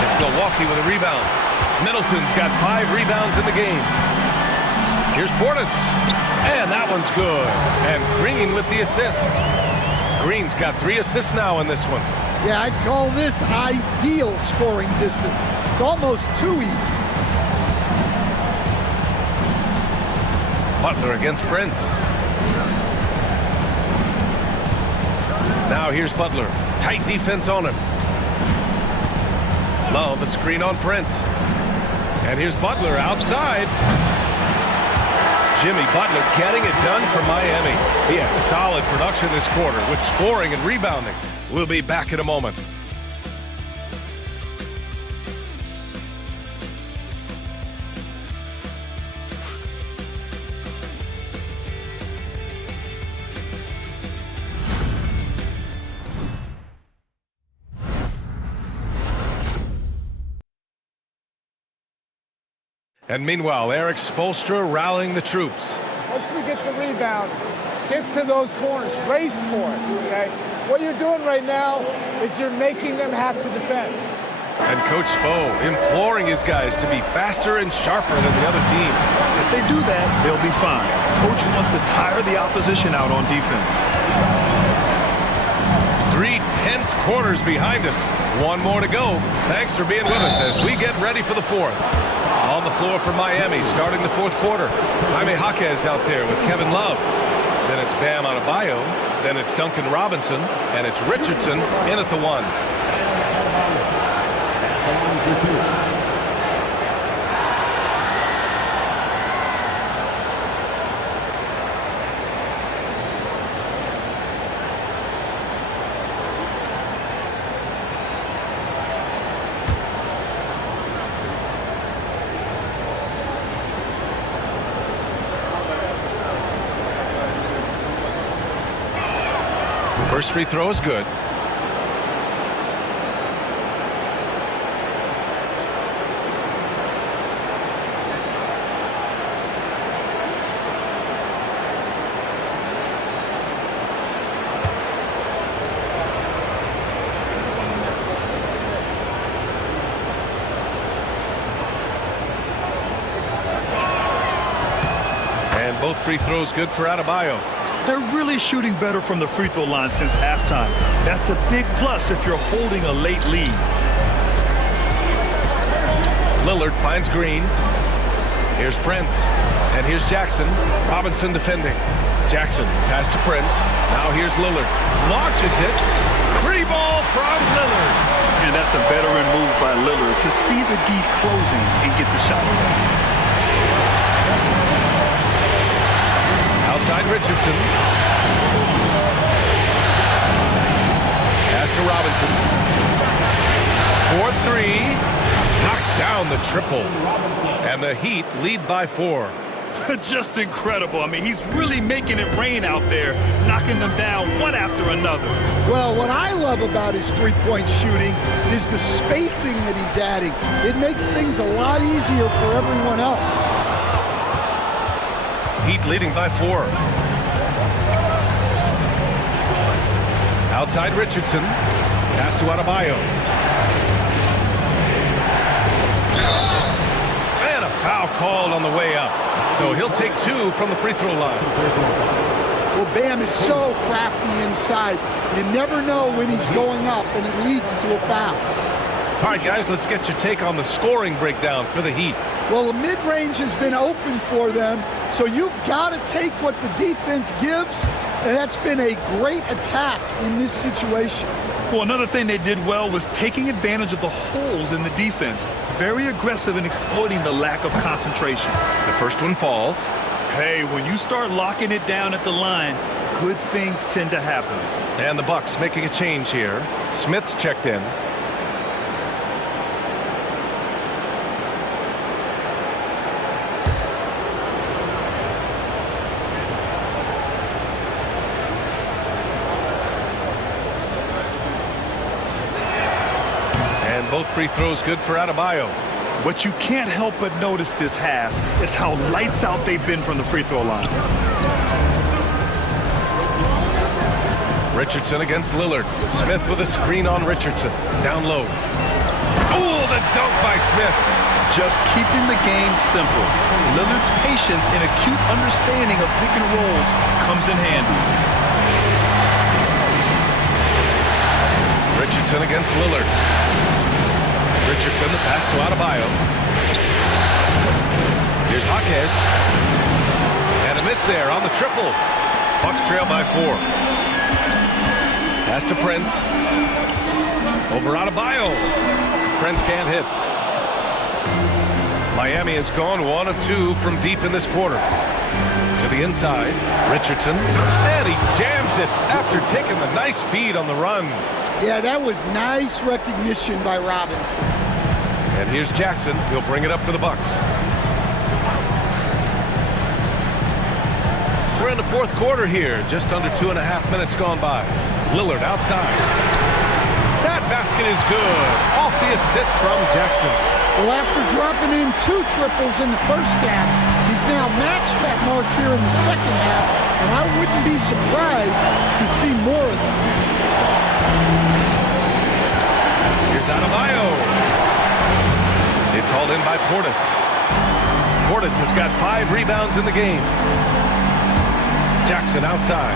It's Milwaukee with a rebound. Middleton's got 5 rebounds in the game. Here's Portis. And that one's good. And Green with the assist. Green's got 3 assists now in this one. Yeah, I'd call this ideal scoring distance. It's almost too easy. Butler against Prince. Now here's Butler. Tight defense on him. Love a screen on Prince. And here's Butler outside. Jimmy Butler getting it done for Miami. He had solid production this quarter with scoring and rebounding. We'll be back in a moment. And meanwhile, Eric Spoelstra rallying the troops. Once we get the rebound, get to those corners, race for it, okay? What you're doing right now is you're making them have to defend. And Coach Spo imploring his guys to be faster and sharper than the other team. If they do that, they'll be fine. Coach wants to tire the opposition out on defense. 3 tense quarters behind us. 1 more to go. Thanks for being with us as we get ready for the 4th. On the floor for Miami, starting the 4th quarter. Jaime Jaquez out there with Kevin Love. Then it's Bam Adebayo. Then it's Duncan Robinson, and it's Richardson in at the 1. First free throw is good. And both free throws good for Adebayo. They're really shooting better from the free throw line since halftime. That's a big plus if you're holding a late lead. Lillard finds Green. Here's Prince. And here's Jackson. Robinson defending. Jackson pass to Prince. Now here's Lillard. Launches it. Free ball from Lillard. And that's a veteran move by Lillard to see the D closing and get the shot away. Outside Richardson. Pass to Robinson. 4-3. Knocks down the triple. And the Heat lead by 4. Just incredible. I mean, he's really making it rain out there, knocking them down one after another. Well, what I love about his three-point shooting is the spacing that he's adding. It makes things a lot easier for everyone else. Heat leading by 4. Outside Richardson. Pass to Adebayo. And a foul called on the way up. So he'll take 2 from the free throw line. Well, Bam is so crafty inside. You never know when he's going up, and it leads to a foul. All right, guys, let's get your take on the scoring breakdown for the Heat. Well, the mid-range has been open for them, so you've got to take what the defense gives, and that's been a great attack in this situation. Well, another thing they did well was taking advantage of the holes in the defense. Very aggressive in exploiting the lack of concentration. The first one falls. Hey, when you start locking it down at the line, good things tend to happen. And the Bucks making a change here. Smith's checked in. Both free throws good for Adebayo. What you can't help but notice this half is how lights out they've been from the free throw line. Richardson against Lillard. Smith with a screen on Richardson. Down low. Oh, the dunk by Smith. Just keeping the game simple. Lillard's patience and acute understanding of pick and rolls comes in handy. Richardson against Lillard. Richardson, the pass to Adebayo. Here's Jaquez. And a miss there on the triple. Bucks trail by 4. Pass to Prince. Over Adebayo. Prince can't hit. Miami has gone 1 of 2 from deep in this quarter. To the inside, Richardson. And he jams it after taking the nice feed on the run. Yeah, that was nice recognition by Robinson. And here's Jackson. He'll bring it up for the Bucks. We're in the 4th quarter here. Just under 2.5 minutes gone by. Lillard outside. That basket is good. Off the assist from Jackson. Well, after dropping in 2 triples in the first half, he's now matched that mark here in the second half, and I wouldn't be surprised to see more of those. Here's Adebayo. It's hauled in by Portis. Portis has got 5 rebounds in the game. Jackson outside.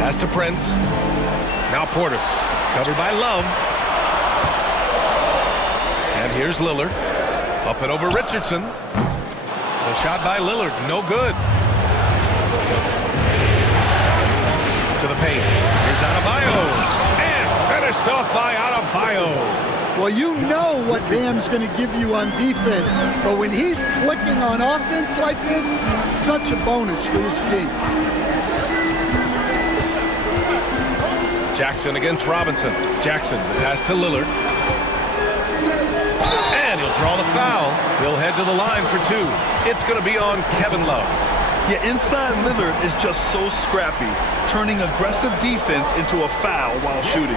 Pass to Prince. Now Portis. Covered by Love. And here's Lillard. Up and over Richardson. The shot by Lillard, no good. To the paint. Here's Adebayo. And finished off by Adebayo. Well, you know what Bam's going to give you on defense, but when he's clicking on offense like this, such a bonus for this team. Jackson against Robinson. Jackson, the pass to Lillard. And he'll draw the foul. He'll head to the line for two. It's going to be on Kevin Love. Yeah, inside Lillard is just so scrappy, turning aggressive defense into a foul while shooting.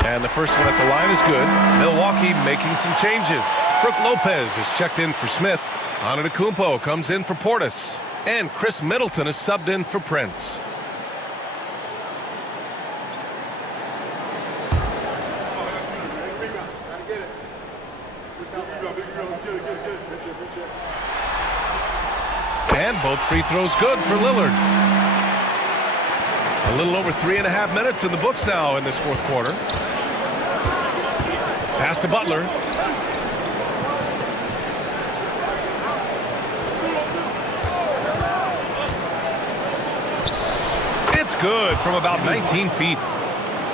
And the first one at the line is good. Milwaukee making some changes. Brooke Lopez is checked in for Smith. Antetokounmpo comes in for Portis. And Chris Middleton is subbed in for Prince. And both free throws good for Lillard. A little over 3.5 minutes in the books now in this fourth quarter. Pass to Butler. It's good from about 19 feet.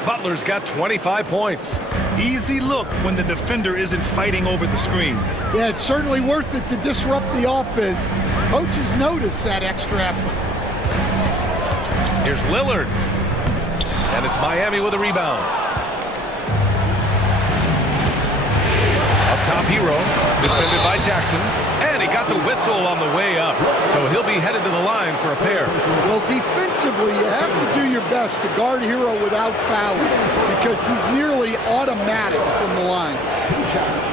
Butler's got 25 points. Easy look when the defender isn't fighting over the screen. Yeah, it's certainly worth it to disrupt the offense. Coaches notice that extra effort. Here's Lillard. And it's Miami with a rebound. Up top, Hero. Defended by Jackson. And he got the whistle on the way up. So he'll be headed to the line for a pair. Well, defensively, you have to do your best to guard Hero without fouling because he's nearly automatic from the line. Two shots.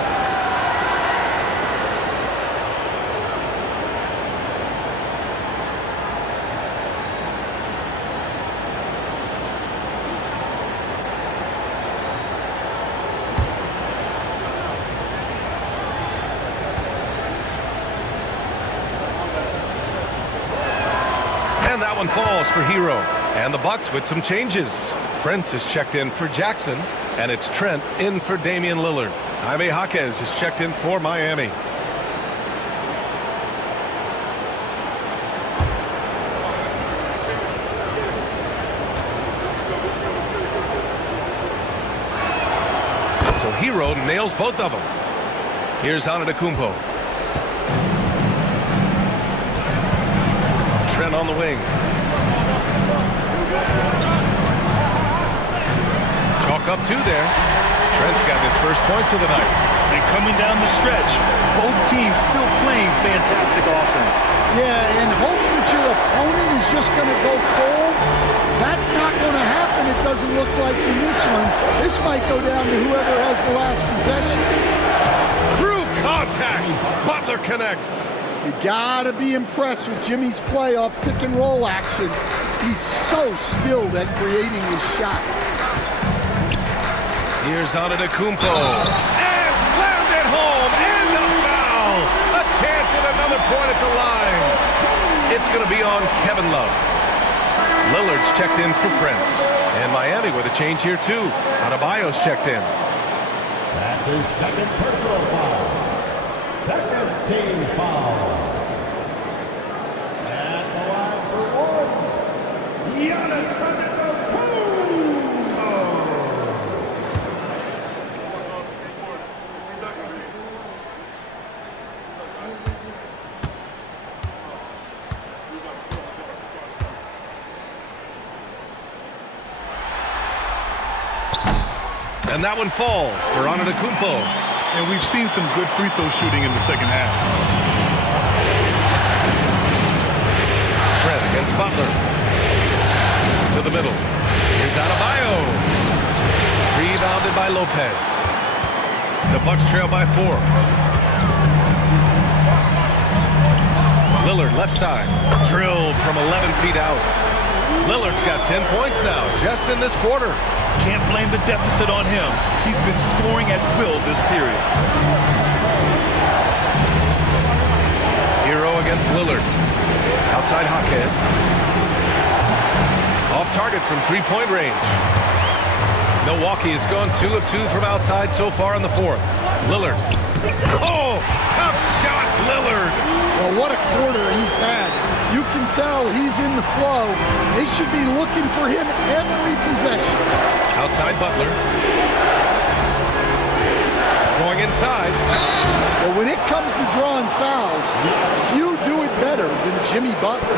And that one falls for Hero. And the Bucks with some changes. Prince is checked in for Jackson. And it's Trent in for Damian Lillard. Jaime Jaquez is checked in for Miami. So Hero nails both of them. Here's Antetokounmpo. Trent on the wing. Chalk up two there. Trent's got his first points of the night. And coming down the stretch, both teams still playing fantastic offense. Yeah, in hopes that your opponent is just going to go cold. That's not going to happen, it doesn't look like in this one. This might go down to whoever has the last possession. Through contact, Butler connects. You gotta be impressed with Jimmy's playoff pick and roll action. He's so skilled at creating his shot. Here's Antetokounmpo. And slammed it home. And a foul. A chance at another point at the line. It's going to be on Kevin Love. Lillard's checked in for Prince. And Miami with a change here too. Adebayo's checked in. That's his second personal foul. Second team foul. At the line for one, Giannis Antetokounmpo. And that one falls for Antetokounmpo. And we've seen some good free throw shooting in the second half. Trent against Butler. To the middle. Here's Adebayo. Rebounded by Lopez. The Bucks trail by 4. Lillard left side. Drilled from 11 feet out. Lillard's got 10 points now just in this quarter. Can't blame the deficit on him. He's been scoring at will this period. Hero against Lillard. Outside Jaquez. Off target from three-point range. Milwaukee has gone 2 of 2 from outside so far in the fourth. Lillard. Oh, tough shot, Lillard. Well, what a quarter he's had. You can tell he's in the flow. They should be looking for him every possession. Outside Butler. Going inside. Well, when it comes to drawing fouls, few do it better than Jimmy Butler.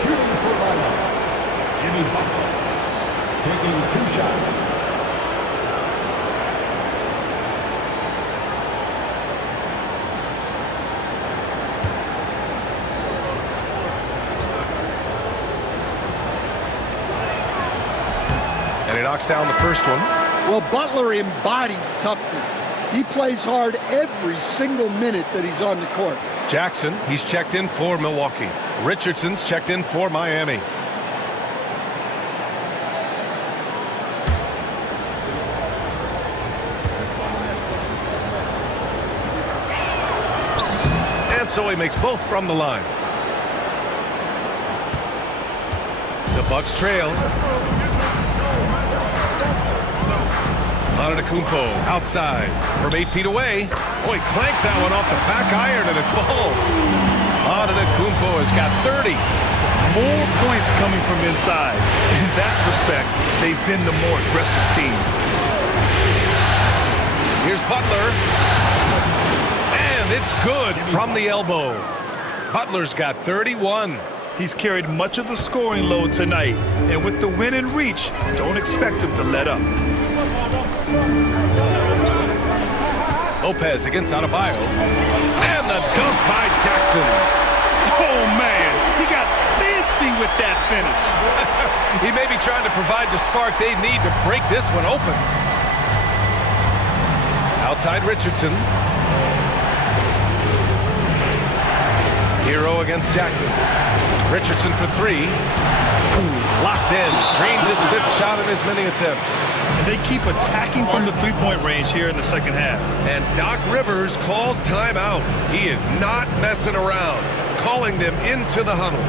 Shooting for lineup, Jimmy Butler taking 2 shots. And he knocks down the first one. Well, Butler embodies toughness. He plays hard every single minute that he's on the court. Jackson, he's checked in for Milwaukee. Richardson's checked in for Miami. And so he makes both from the line. The Bucks trail. Antetokounmpo outside from 8 feet away. Oh, he clanks that one off the back iron and it falls. Antetokounmpo has got 30. More points coming from inside. In that respect, they've been the more aggressive team. Here's Butler. And it's good from the elbow. Butler's got 31. He's carried much of the scoring load tonight, and with the win in reach, don't expect him to let up. Lopez against Adebayo. And the dunk by Jackson. Oh, man, he got fancy with that finish. He may be trying to provide the spark they need to break this one open. Outside Richardson. Hero against Jackson. Richardson for 3. He's locked in. Drains his 5th shot in as many attempts. And they keep attacking from the three-point range here in the second half. And Doc Rivers calls timeout. He is not messing around, calling them into the huddle.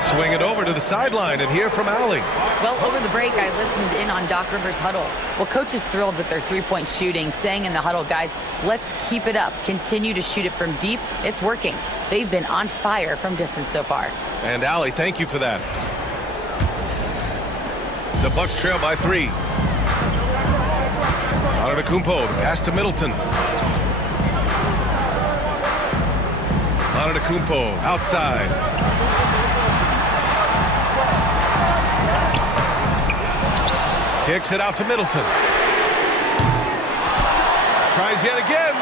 Swing it over to the sideline and hear from Allie. Well, over the break, I listened in on Doc Rivers' huddle. Well, coach is thrilled with their three-point shooting, saying in the huddle, guys, let's keep it up. Continue to shoot it from deep. It's working. They've been on fire from distance so far. And Allie, thank you for that. The Bucks trail by 3. Antetokounmpo, the pass to Middleton. Antetokounmpo outside. Kicks it out to Middleton. Tries yet again.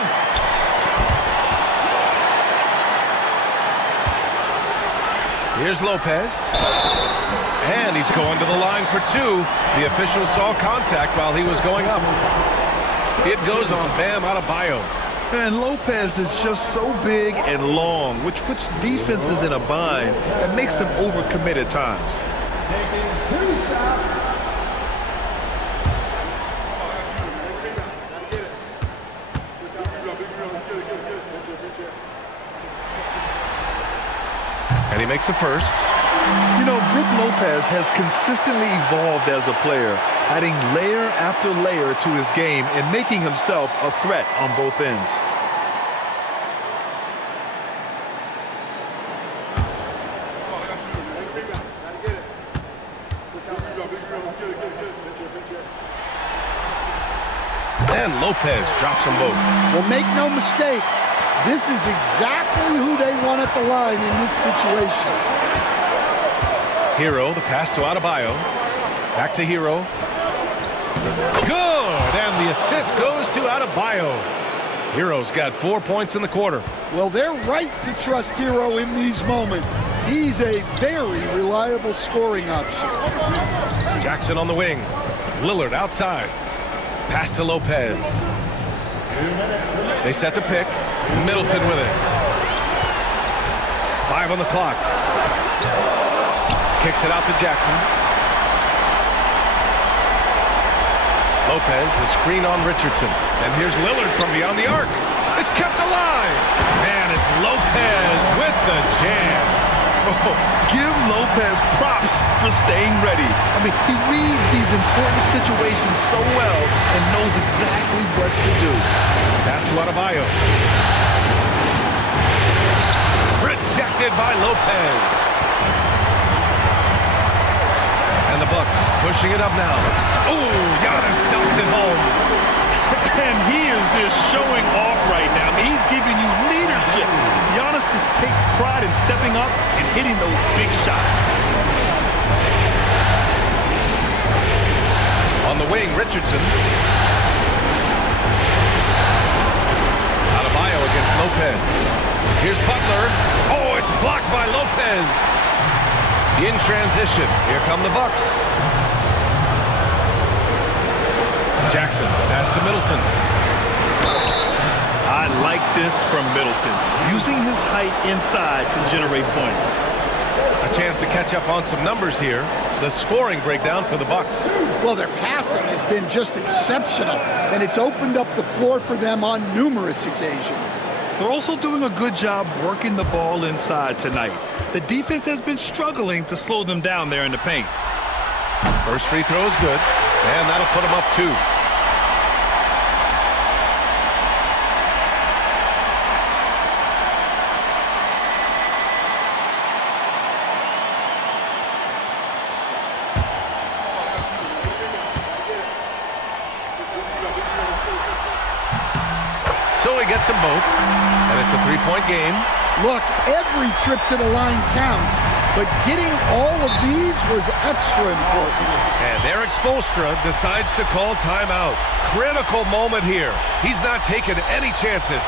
Here's Lopez. And he's going to the line for 2. The official saw contact while he was going up. It goes on Bam Adebayo. And Lopez is just so big and long, which puts defenses in a bind and makes them overcommit at times. Taking 2 shots. And he makes a first. You know, Brook Lopez has consistently evolved as a player, adding layer after layer to his game and making himself a threat on both ends. And Lopez drops them both. Well, make no mistake, this is exactly who they want at the line in this situation. Hero, the pass to Adebayo. Back to Hero. Good! And the assist goes to Adebayo. Hero's got 4 points in the quarter. Well, they're right to trust Hero in these moments. He's a very reliable scoring option. Jackson on the wing. Lillard outside. Pass to Lopez. They set the pick. Middleton with it. 5 on the clock. Kicks it out to Jackson. Lopez, the screen on Richardson. And here's Lillard from beyond the arc. It's kept alive. And it's Lopez with the jam. Oh, give Lopez props for staying ready. I mean, he reads these important situations so well and knows exactly what to do. Pass to Adebayo. Rejected by Lopez. And the Bucks pushing it up now. Oh, Giannis dumps it home. And he is just showing off right now. I mean, he's giving you leadership. Giannis just takes pride in stepping up and hitting those big shots. On the wing, Richardson. Adebayo against Lopez. Here's Butler. Oh, it's blocked by Lopez. In transition, here come the Bucks. Jackson, pass to Middleton. I like this from Middleton, using his height inside to generate points. A chance to catch up on some numbers here. The scoring breakdown for the Bucks. Well, their passing has been just exceptional, and it's opened up the floor for them on numerous occasions. They're also doing a good job working the ball inside tonight. The defense has been struggling to slow them down there in the paint. First free throw is good, and that'll put them up 2. So he gets them both, and it's a 3-point game. Look, every trip to the line counts, but getting all of these was extra important. And Eric Spoelstra decides to call timeout. Critical moment here. He's not taking any chances.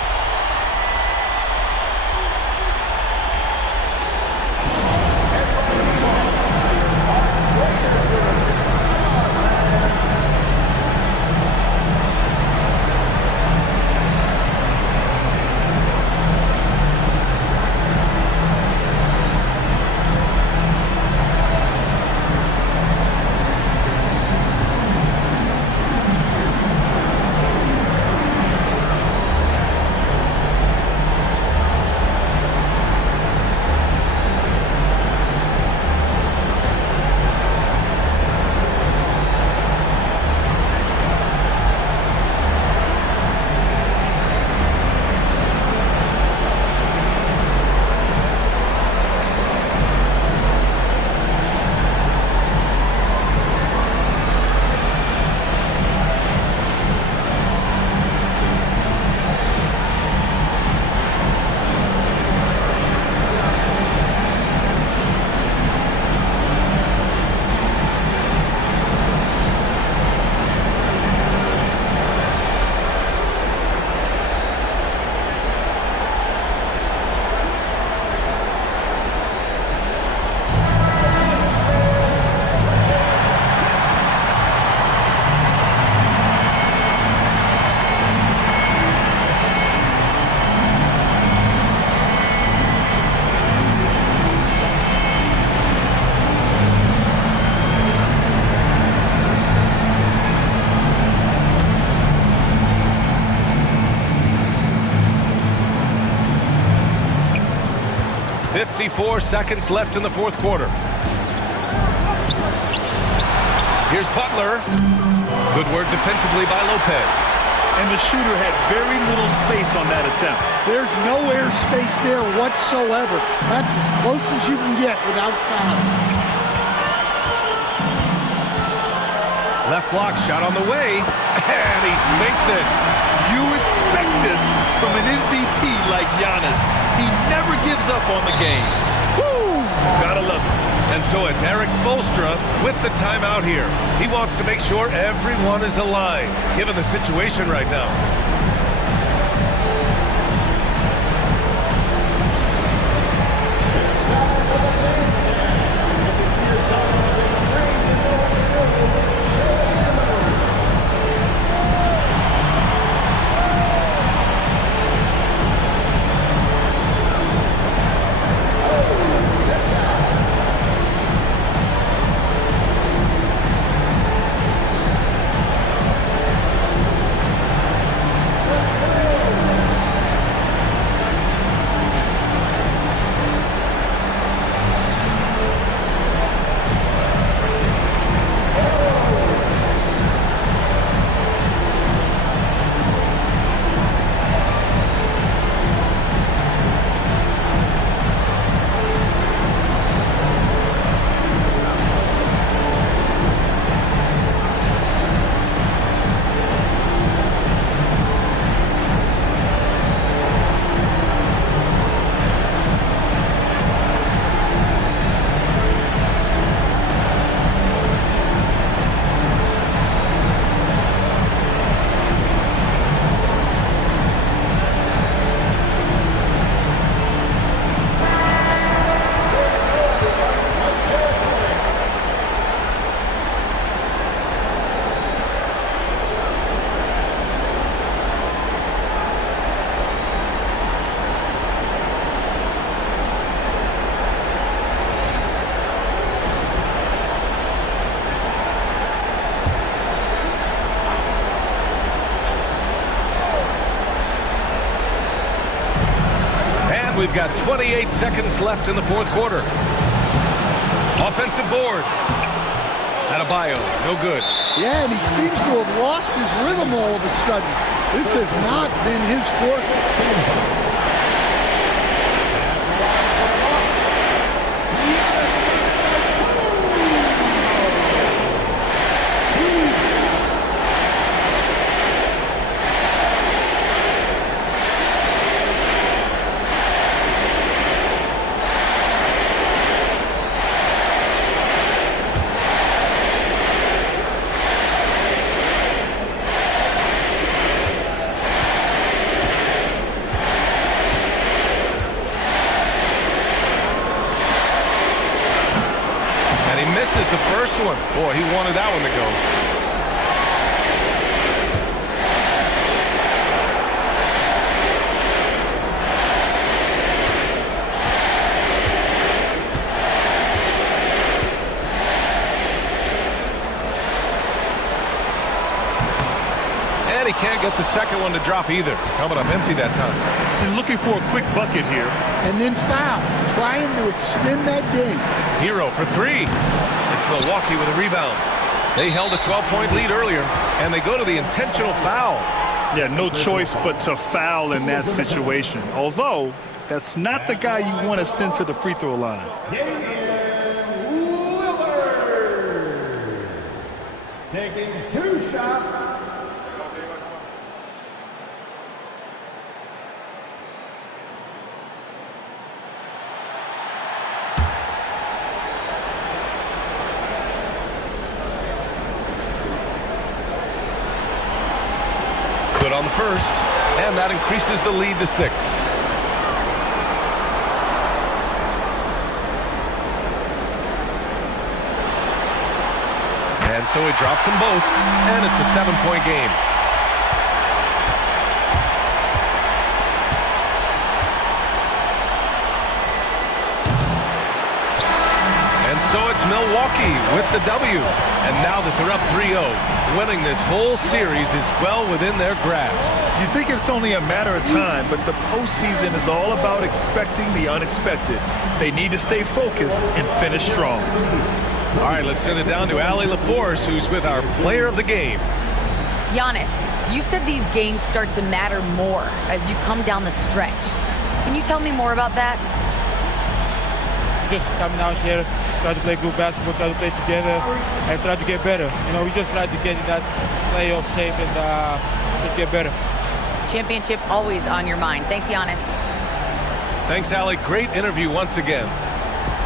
54 seconds left in the fourth quarter. Here's Butler. Good work defensively by Lopez. And the shooter had very little space on that attempt. There's no air space there whatsoever. That's as close as you can get without fouling. Left block shot on the way, and he sinks it. You expect this from an MVP like Giannis. He never gives up on the game. Woo! Gotta love it. And so it's Eric Spoelstra with the timeout here. He wants to make sure everyone is aligned, given the situation right now. We've got 28 seconds left in the fourth quarter. Offensive board. Adebayo, no good. Yeah, and he seems to have lost his rhythm all of a sudden. This has not been his quarter. The first one. Boy, he wanted that one to go. And he can't get the second one to drop either. Coming up empty that time. And looking for a quick bucket here. And then foul. Trying to extend that game. Hero for three. It's Milwaukee with a rebound. They held a 12-point lead earlier, and they go to the intentional foul. Yeah, no choice but to foul in that situation. Although, that's not the guy you want to send to the free throw line. Taking 2 shots. Good on the first, and that increases the lead to 6. And so he drops them both, and it's a 7-point game. And So it's Milwaukee with the W. And now that they're up 3-0, winning this whole series is well within their grasp. You think it's only a matter of time, but the postseason is all about expecting the unexpected. They need to stay focused and finish strong. All right, let's send it down to Allie LaForce, who's with our player of the game. Giannis, you said these games start to matter more as you come down the stretch. Can you tell me more about that? Just coming out here, try to play good basketball, try to play together, and try to get better. You know, we just try to get in that playoff shape and just get better. Championship always on your mind. Thanks, Giannis. Thanks, Allie. Great interview once again.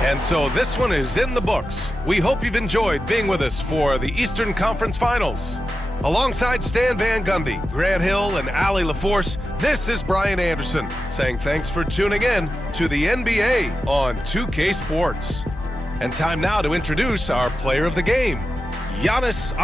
And so this one is in the books. We hope you've enjoyed being with us for the Eastern Conference Finals. Alongside Stan Van Gundy, Grant Hill, and Allie LaForce, this is Brian Anderson saying thanks for tuning in to the NBA on 2K Sports. And time now to introduce our player of the game, Giannis